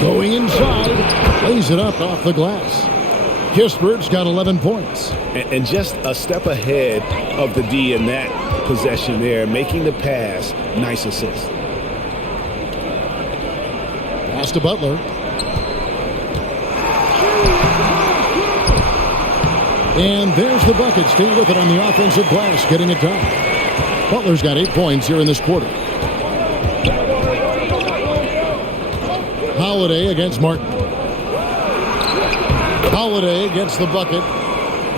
Going inside, lays it up off the glass. Kispert's got 11 points. And just a step ahead of the D in that possession there, making the pass. Nice assist. Pass to Butler. And there's the bucket. Staying with it on the offensive glass, getting it done. Butler's got 8 points here in this quarter. Holiday against Martin. Holiday gets the bucket,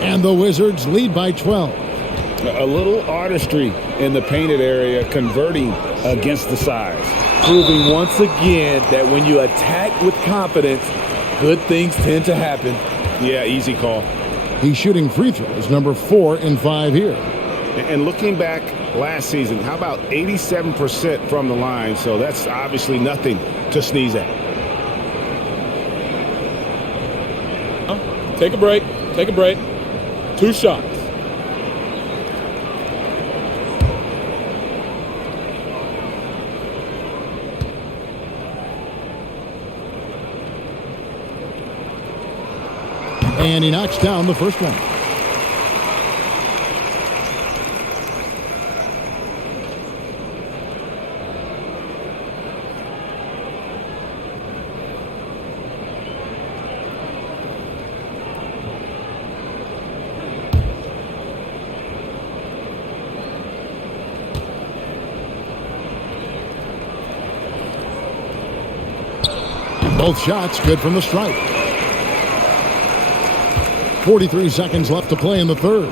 and the Wizards lead by 12. A little artistry in the painted area, converting against the size. Proving once again that when you attack with confidence, good things tend to happen. Yeah, easy call. He's shooting free throws, number 4 in 5 here. And looking back last season, how about 87% from the line? So that's obviously nothing to sneeze at. Take a break. Take a break. 2 shots. And he knocks down the first one. Both shots good from the stripe. 43 seconds left to play in the third.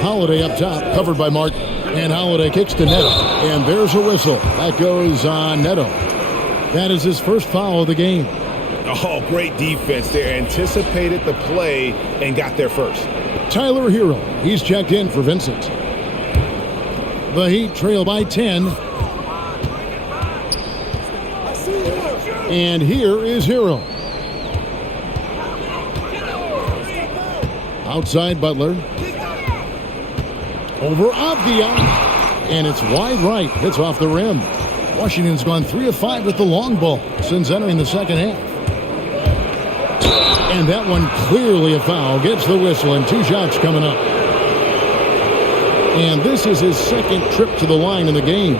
Holiday up top, covered by Martin. And Holiday kicks to Neto. And there's a whistle. That goes on Neto. That is his first foul of the game. Oh, great defense there. Anticipated the play and got there first. Tyler Hero. He's checked in for Vincent. The Heat trail by 10. And here is Hero. Outside Butler. Over Avdia. And it's wide right. Hits off the rim. Washington's gone 3 of 5 with the long ball since entering the second half. And that one clearly a foul. Gets the whistle and 2 shots coming up. And this is his second trip to the line in the game.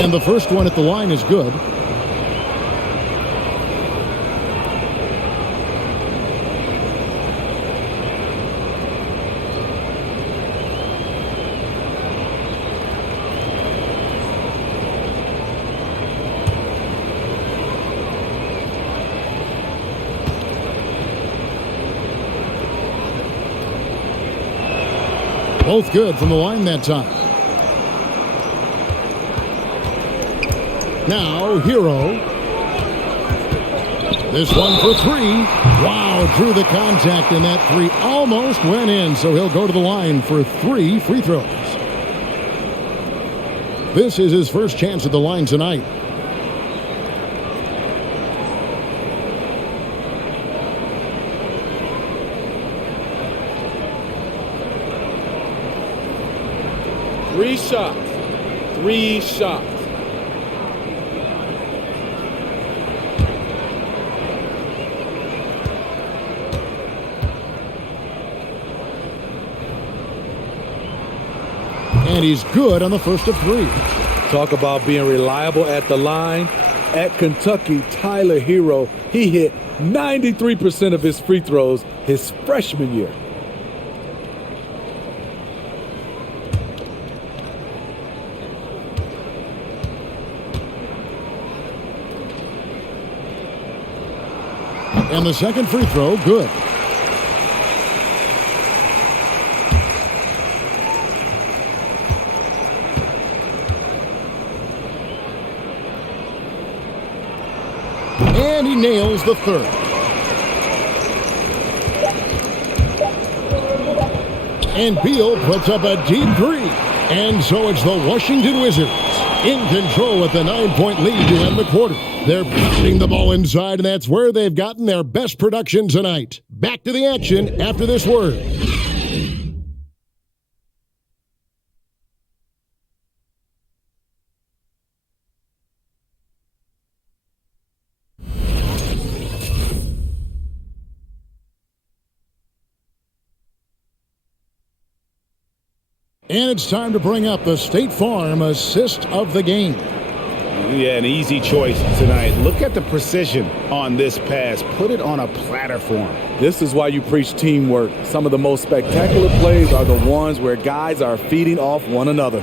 And the first one at the line is good. Both good from the line that time. Now, Hero. This one for 3. Wow, drew the contact, and that 3 almost went in, so he'll go to the line for 3 free throws. This is his first chance at the line tonight. Three shots. 3 shots. And he's good on the first of 3. Talk about being reliable at the line. At Kentucky, Tyler Hero, he hit 93% of his free throws his freshman year. And the second free throw, good. And he nails the third. And Beal puts up a deep three. And so it's the Washington Wizards in control with a 9-point lead to end the quarter. They're pounding the ball inside, and that's where they've gotten their best production tonight. Back to the action after this word. And it's time to bring up the State Farm assist of the game. Yeah, an easy choice tonight. Look at the precision on this pass. Put it on a platter for him. This is why you preach teamwork. Some of the most spectacular plays are the ones where guys are feeding off one another.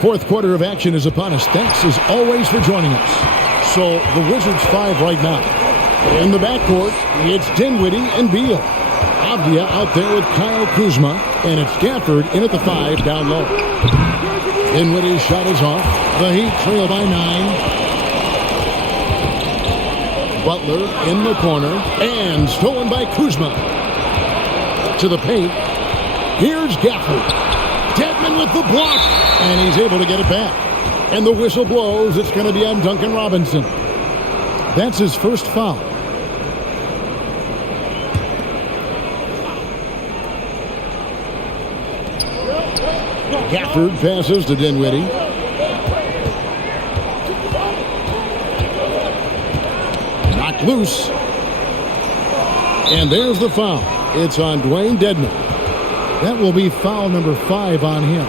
Fourth quarter of action is upon us. Thanks as always for joining us. So the Wizards 5 right now. In the backcourt, it's Dinwiddie and Beal. Avdia out there with Kyle Kuzma, and it's Gafford in at the 5 down low. Dinwiddie's shot is off. The Heat trail by 9. Butler in the corner, and stolen by Kuzma. To the paint. Here's Gafford. Dedmon with the block, and he's able to get it back. And the whistle blows. It's going to be on Duncan Robinson. That's his first foul. Gafford passes to Dinwiddie. Knocked loose. And there's the foul. It's on Dwayne Dedmon. That will be foul number 5 on him.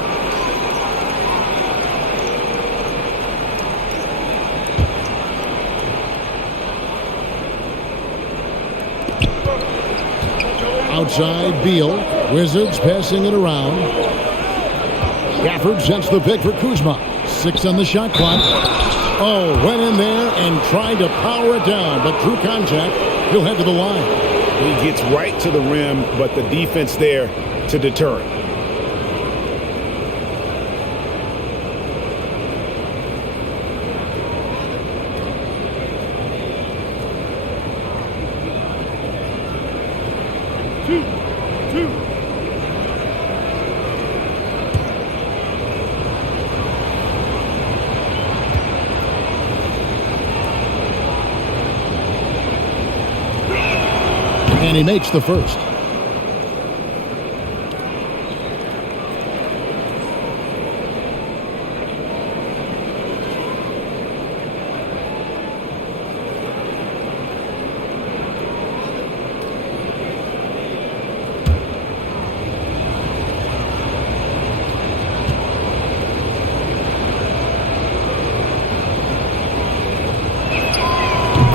Outside, Beal. Wizards passing it around. Gafford sets the pick for Kuzma. 6 on the shot clock. Oh, went in there and tried to power it down, but through contact, he'll head to the line. He gets right to the rim, but the defense there to deter it. And he makes the first.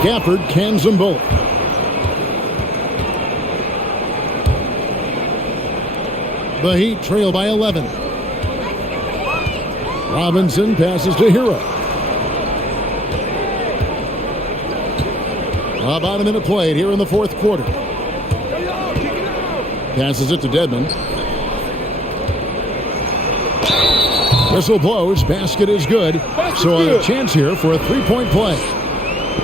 Gafford cans them both. The Heat trail by 11. Robinson passes to Hero. About a minute played here in the fourth quarter. Passes it to Dedmon. Whistle blows. Basket is good. So a chance here for a three-point play.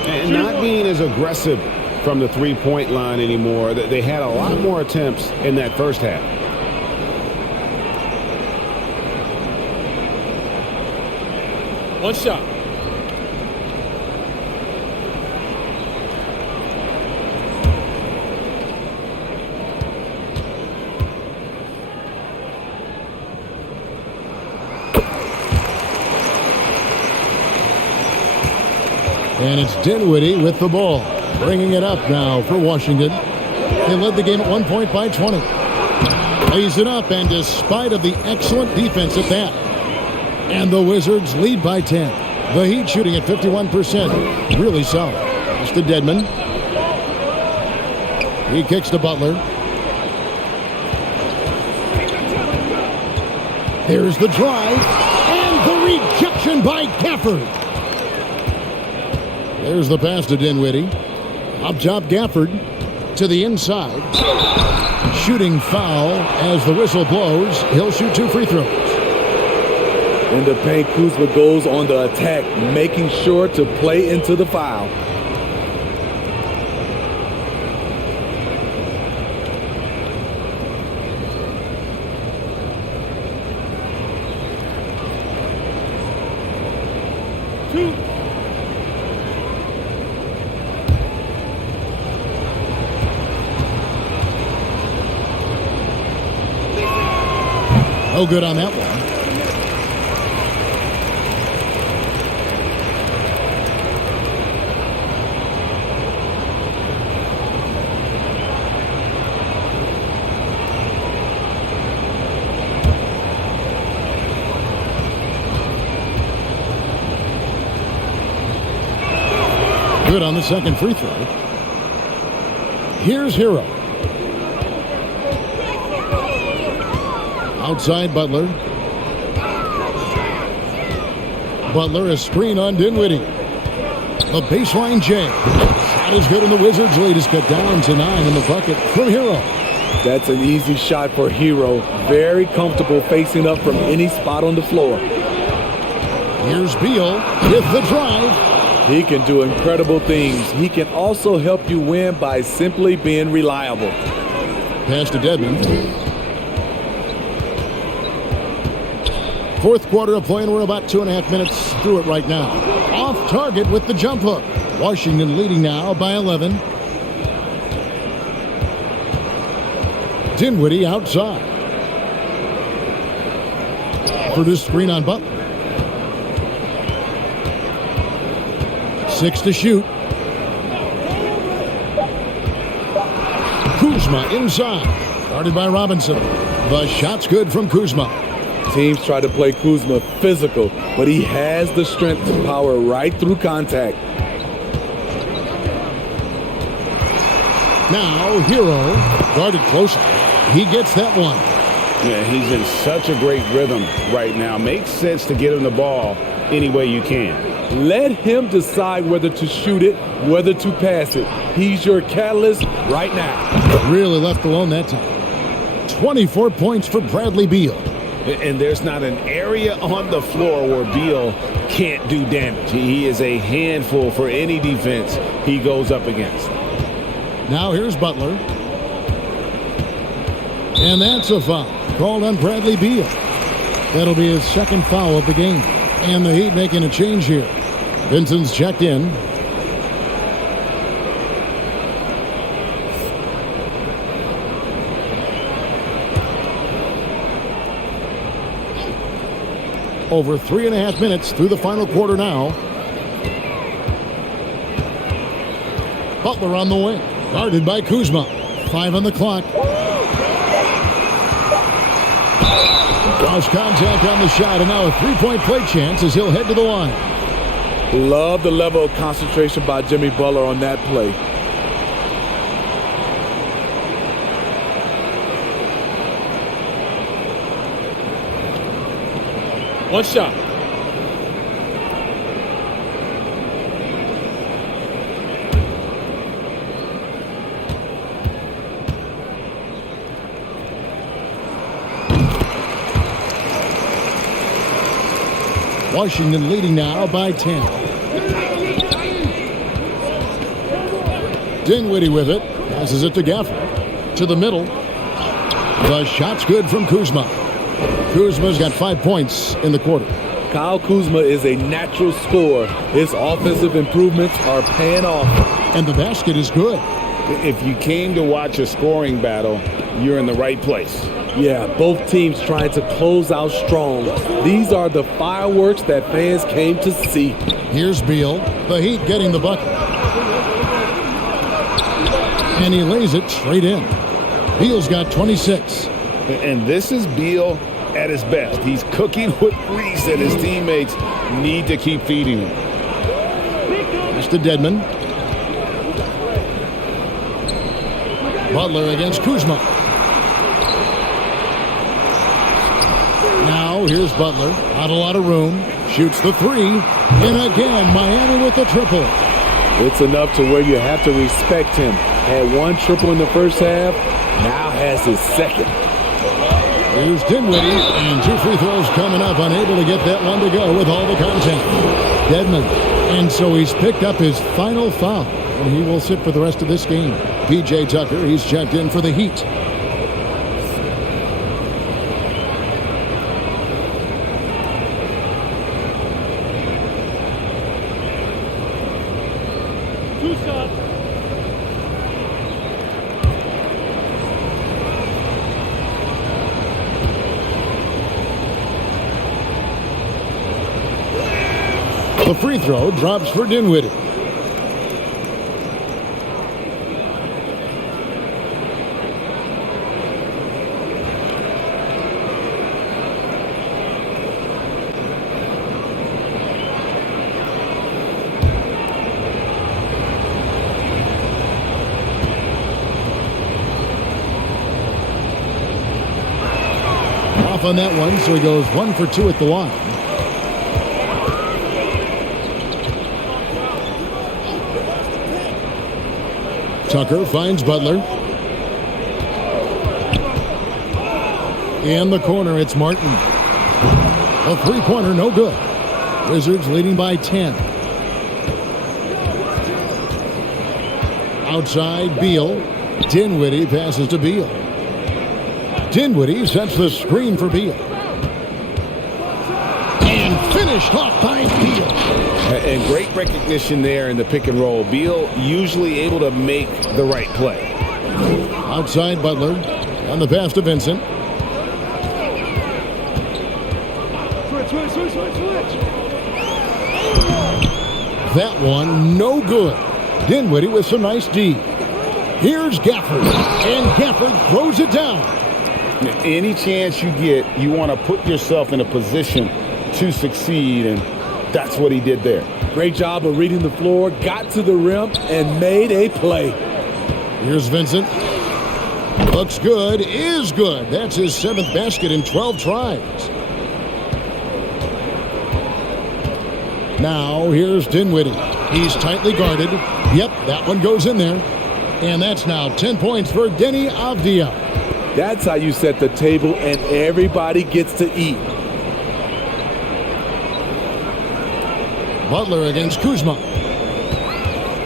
And not being as aggressive from the three-point line anymore. They had a lot more attempts in that first half. One shot. And it's Dinwiddie with the ball. Bringing it up now for Washington. They led the game at 1 point by 20. Lays it up, and despite of the excellent defense at that, and the Wizards lead by 10. The Heat shooting at 51%. Really solid. It's to Dedmon. He kicks to Butler. Here's the drive. And the rejection by Gafford. There's the pass to Dinwiddie. Up top, Gafford to the inside. Shooting foul as the whistle blows. He'll shoot 2 free throws. In the paint, Kuzma goes on the attack, making sure to play into the foul. No good on that one. Good on the second free throw. Here's Hero. Outside Butler. Butler, a screen on Dinwiddie. The baseline J. Shot is good, and the Wizards' lead is cut down to 9 in the bucket from Hero. That's an easy shot for Hero. Very comfortable facing up from any spot on the floor. Here's Beal with the drive. He can do incredible things. He can also help you win by simply being reliable. Pass to Dedmon. Fourth quarter of play, and we're about 2.5 minutes through it right now. Off target with the jump hook. Washington leading now by 11. Dinwiddie outside. For this screen on Butler. 6 to shoot. Kuzma inside. Guarded by Robinson. The shot's good from Kuzma. Teams try to play Kuzma physical, but he has the strength to power right through contact. Now Hero guarded closer. He gets that one. Yeah, he's in such a great rhythm right now. Makes sense to get him the ball any way you can. Let him decide whether to shoot it, whether to pass it. He's your catalyst right now. Really left alone that time. 24 points for Bradley Beal. And there's not an area on the floor where Beal can't do damage. He is a handful for any defense he goes up against. Now here's Butler. And that's a foul called on Bradley Beal. That'll be his second foul of the game. And the Heat making a change here. Vincent's checked in. Over 3.5 minutes through the final quarter now. Butler on the wing. Guarded by Kuzma. 5 on the clock. Draws contact on the shot, and now a three-point play chance as he'll head to the line. Love the level of concentration by Jimmy Butler on that play. One shot. Washington leading now by 10. Dinwiddie with it. Passes it to Gafford. To the middle. The shot's good from Kuzma. Kuzma's got 5 points in the quarter. Kyle Kuzma is a natural scorer. His offensive improvements are paying off. And the basket is good. If you came to watch a scoring battle, you're in the right place. Yeah, both teams trying to close out strong. These are the fireworks that fans came to see. Here's Beal. The Heat getting the bucket. And he lays it straight in. Beal's got 26. And this is Beal at his best. He's cooking with grease, and his teammates need to keep feeding him. That's to Dedmon. Butler against Kuzma. Now here's Butler. Not a lot of room. Shoots the three. And again, Miami with the triple. It's enough to where you have to respect him. Had one triple in the first half. Now has his second. Here's Dinwiddie, and 2 free throws coming up, unable to get that one to go with all the contact. Dedmon, and so he's picked up his final foul, and he will sit for the rest of this game. P.J. Tucker, he's checked in for the Heat. Two shots. The free throw drops for Dinwiddie. Off on that one, so he goes 1 for 2 at the line. Tucker finds Butler. In the corner, it's Martin. A three-pointer, no good. Wizards leading by 10. Outside, Beal. Dinwiddie passes to Beal. Dinwiddie sets the screen for Beal. And finished off by Beal. And great recognition there in the pick and roll. Beal usually able to make the right play. Outside Butler on the pass to Vincent. Switch. That one no good. Dinwiddie with some nice D. Here's Gafford, and Gafford throws it down. Any chance you get, you want to put yourself in a position to succeed, and that's what he did there. Great job of reading the floor, got to the rim, and made a play. Here's Vincent. Looks good, is good. That's his 7th basket in 12 tries. Now here's Dinwiddie. He's tightly guarded. Yep, that one goes in there. And that's now 10 points for Deni Avdija. That's how you set the table and everybody gets to eat. Butler against Kuzma.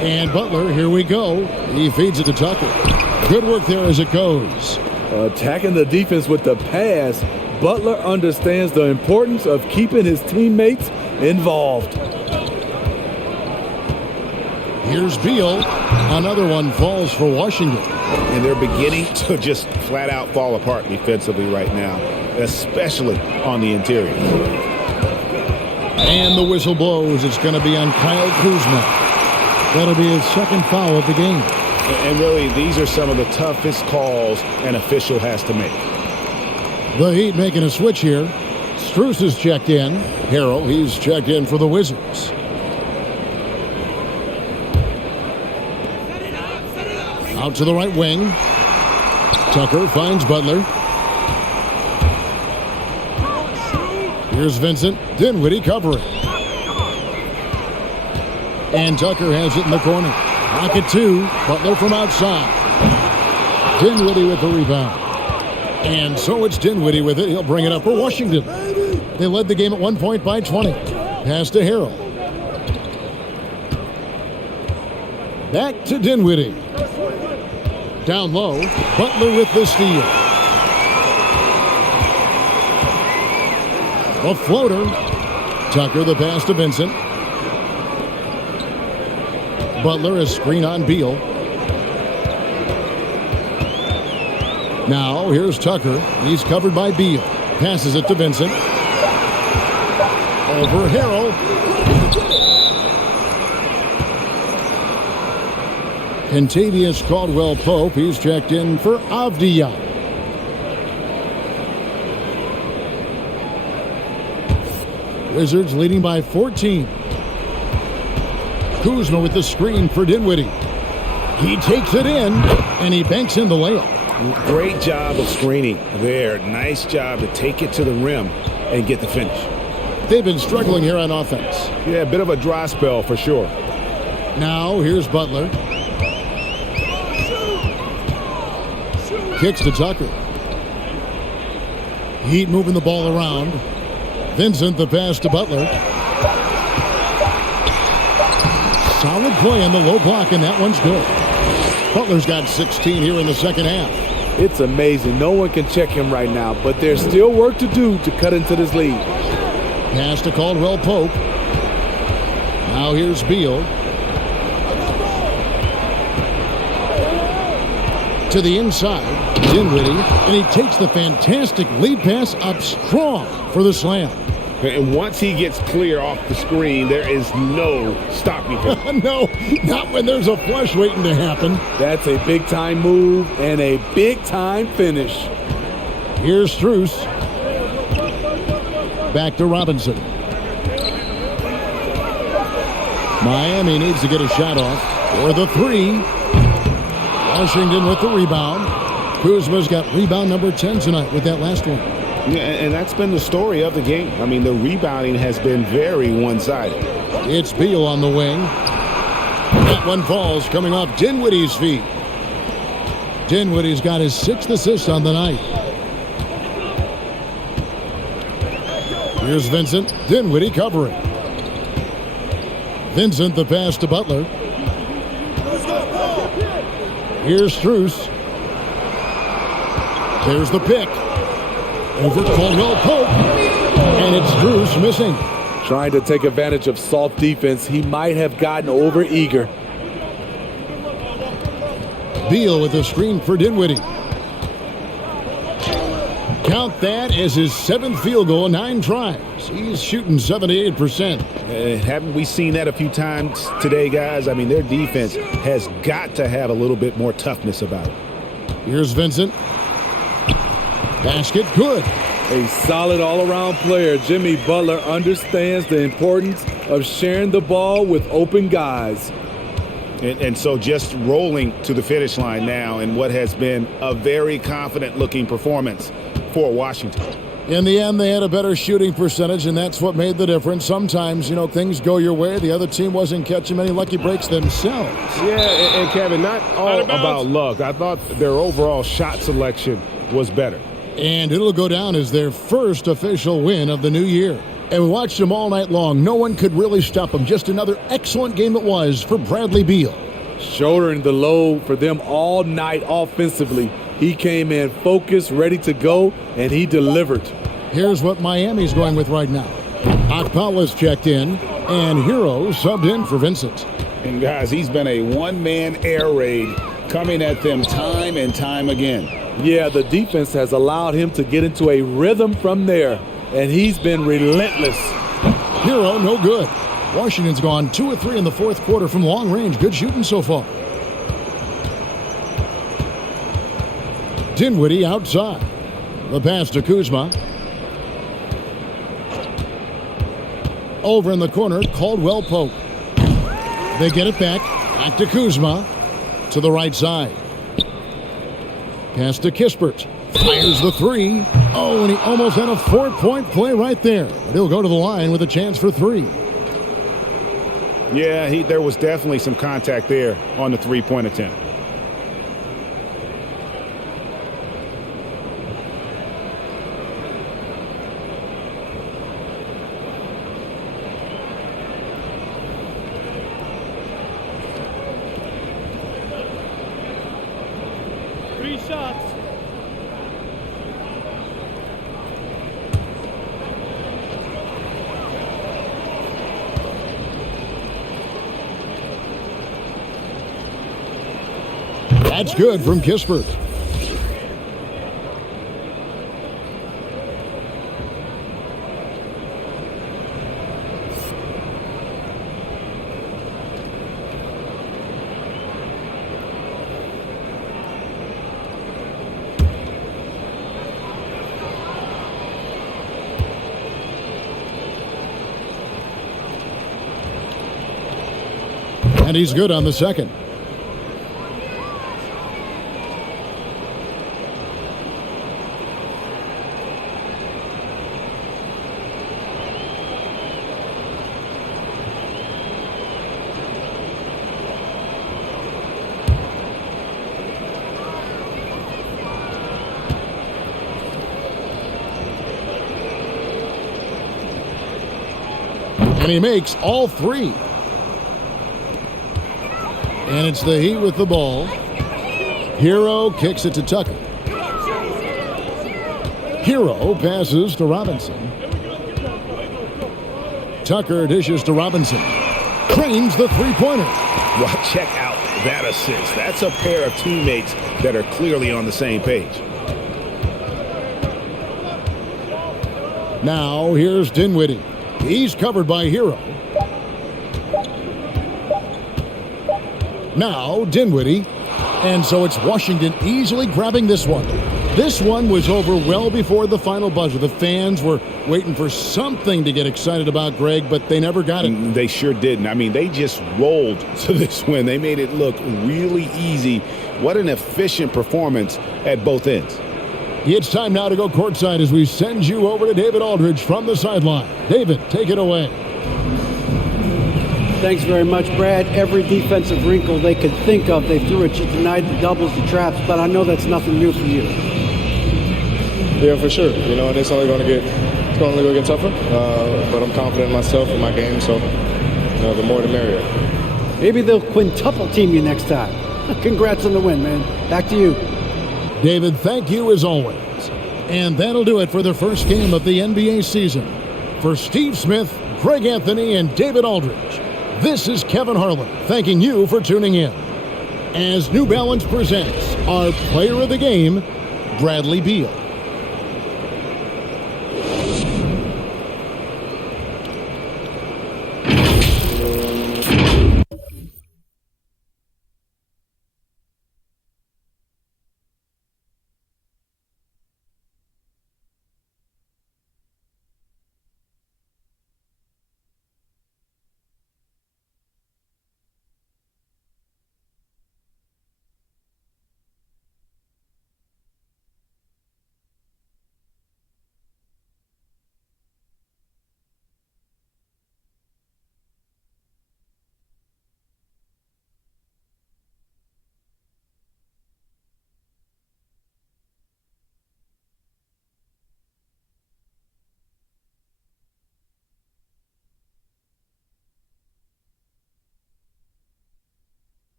And Butler, here we go. He feeds it to Tucker. Good work there as it goes. Attacking the defense with the pass, Butler understands the importance of keeping his teammates involved. Here's Beal. Another one falls for Washington. And they're beginning to just flat out fall apart defensively right now, especially on the interior. And the whistle blows. It's going to be on Kyle Kuzma. That'll be his 2nd foul of the game. And really, these are some of the toughest calls an official has to make. The Heat making a switch here. Strus is checked in. Harrell, he's checked in for the Wizards. Out to the right wing. Tucker finds Butler. Here's Vincent. Dinwiddie covering. And Tucker has it in the corner. Pocket 2. Butler from outside. Dinwiddie with the rebound. And so it's Dinwiddie with it. He'll bring it up for Washington. They led the game at 1 point by 20. Pass to Harrell. Back to Dinwiddie. Down low. Butler with the steal. A floater. Tucker the pass to Vincent. Butler is screen on Beal. Now here's Tucker. He's covered by Beal. Passes it to Vincent. Over Harrell. Kentavious Caldwell-Pope. He's checked in for Avdija. Wizards leading by 14. Kuzma with the screen for Dinwiddie. He takes it in, and he banks in the layup. Great job of screening there. Nice job to take it to the rim and get the finish. They've been struggling here on offense. Yeah, a bit of a dry spell for sure. Now here's Butler. Kicks to Tucker. Heat moving the ball around. Vincent the pass to Butler. Solid play on the low block, and that one's good. Butler's got 16 here in the second half. It's amazing. No one can check him right now, but there's still work to do to cut into this lead. Pass to Caldwell Pope. Now here's Beal. To the inside, Dinwiddie, and he takes the fantastic lead pass up strong for the slam. And once he gets clear off the screen, there is no stopping him. No, not when there's a flush waiting to happen. That's a big-time move and a big-time finish. Here's Strus. Back to Robinson. Miami needs to get a shot off for the three. Washington with the rebound. Kuzma's got rebound number 10 tonight with that last one. Yeah, and that's been the story of the game. I mean, the rebounding has been very one-sided. It's Beal on the wing. That one falls coming off Dinwiddie's feet. Dinwiddie's got his 6th assist on the night. Here's Vincent. Dinwiddie covering. Vincent the pass to Butler. Here's Strus. There's the pick. Over Caldwell Pope. And it's Strus missing. Trying to take advantage of soft defense. He might have gotten over eager. Beal with a screen for Dinwiddie. Count that as his 7th field goal in 9 tries. He's shooting 78%. Haven't we seen that a few times today, guys? I mean, their defense has got to have a little bit more toughness about it. Here's Vincent. Basket good. A solid all-around player. Jimmy Butler understands the importance of sharing the ball with open guys. And so just rolling to the finish line now in what has been a very confident-looking performance for Washington. In the end, they had a better shooting percentage, and that's what made the difference. Sometimes, things go your way. The other team wasn't catching many lucky breaks themselves. Yeah, and Kevin, not all about luck. I thought their overall shot selection was better. And it'll go down as their first official win of the new year. And we watched them all night long. No one could really stop them. Just another excellent game it was for Bradley Beal. Shouldering the load for them all night offensively. He came in focused, ready to go, and he delivered. Here's what Miami's going with right now. Akpala's checked in, and Hero subbed in for Vincent. And guys, he's been a one-man air raid coming at them time and time again. Yeah, the defense has allowed him to get into a rhythm from there, and he's been relentless. Hero, no good. Washington's gone 2 of 3 in the 4th quarter from long range. Good shooting so far. Dinwiddie outside. The pass to Kuzma. Over in the corner, Caldwell Pope. They get it back. Back to Kuzma. To the right side. Pass to Kispert. Fires the 3. Oh, and he almost had a 4-point play right there. But he'll go to the line with a chance for 3. Yeah, there was definitely some contact there on the 3-point attempt. That's good from Kispert. And he's good on the second. And he makes all three. And it's the Heat with the ball. Hero kicks it to Tucker. Hero passes to Robinson. Tucker dishes to Robinson. Cranes the three-pointer. Well, check out that assist. That's a pair of teammates that are clearly on the same page. Now here's Dinwiddie. He's covered by Hero. Now Dinwiddie. And so it's Washington easily grabbing this one. This one was over well before the final buzzer. The fans were waiting for something to get excited about, Greg, but they never got it. They sure didn't. I mean, they just rolled to this win. They made it look really easy. What an efficient performance at both ends. It's time now to go courtside as we send you over to David Aldridge from the sideline. David, take it away. Thanks very much, Brad. Every defensive wrinkle they could think of, they threw at you tonight, the doubles, the traps, but I know that's nothing new for you. Yeah, for sure. You know, and it's only going to get tougher. But I'm confident in myself and my game, so the more the merrier. Maybe they'll quintuple team you next time. Congrats on the win, man. Back to you. David, thank you as always. And that'll do it for the first game of the NBA season. For Steve Smith, Greg Anthony, and David Aldridge, this is Kevin Harlan thanking you for tuning in. As New Balance presents our player of the game, Bradley Beal.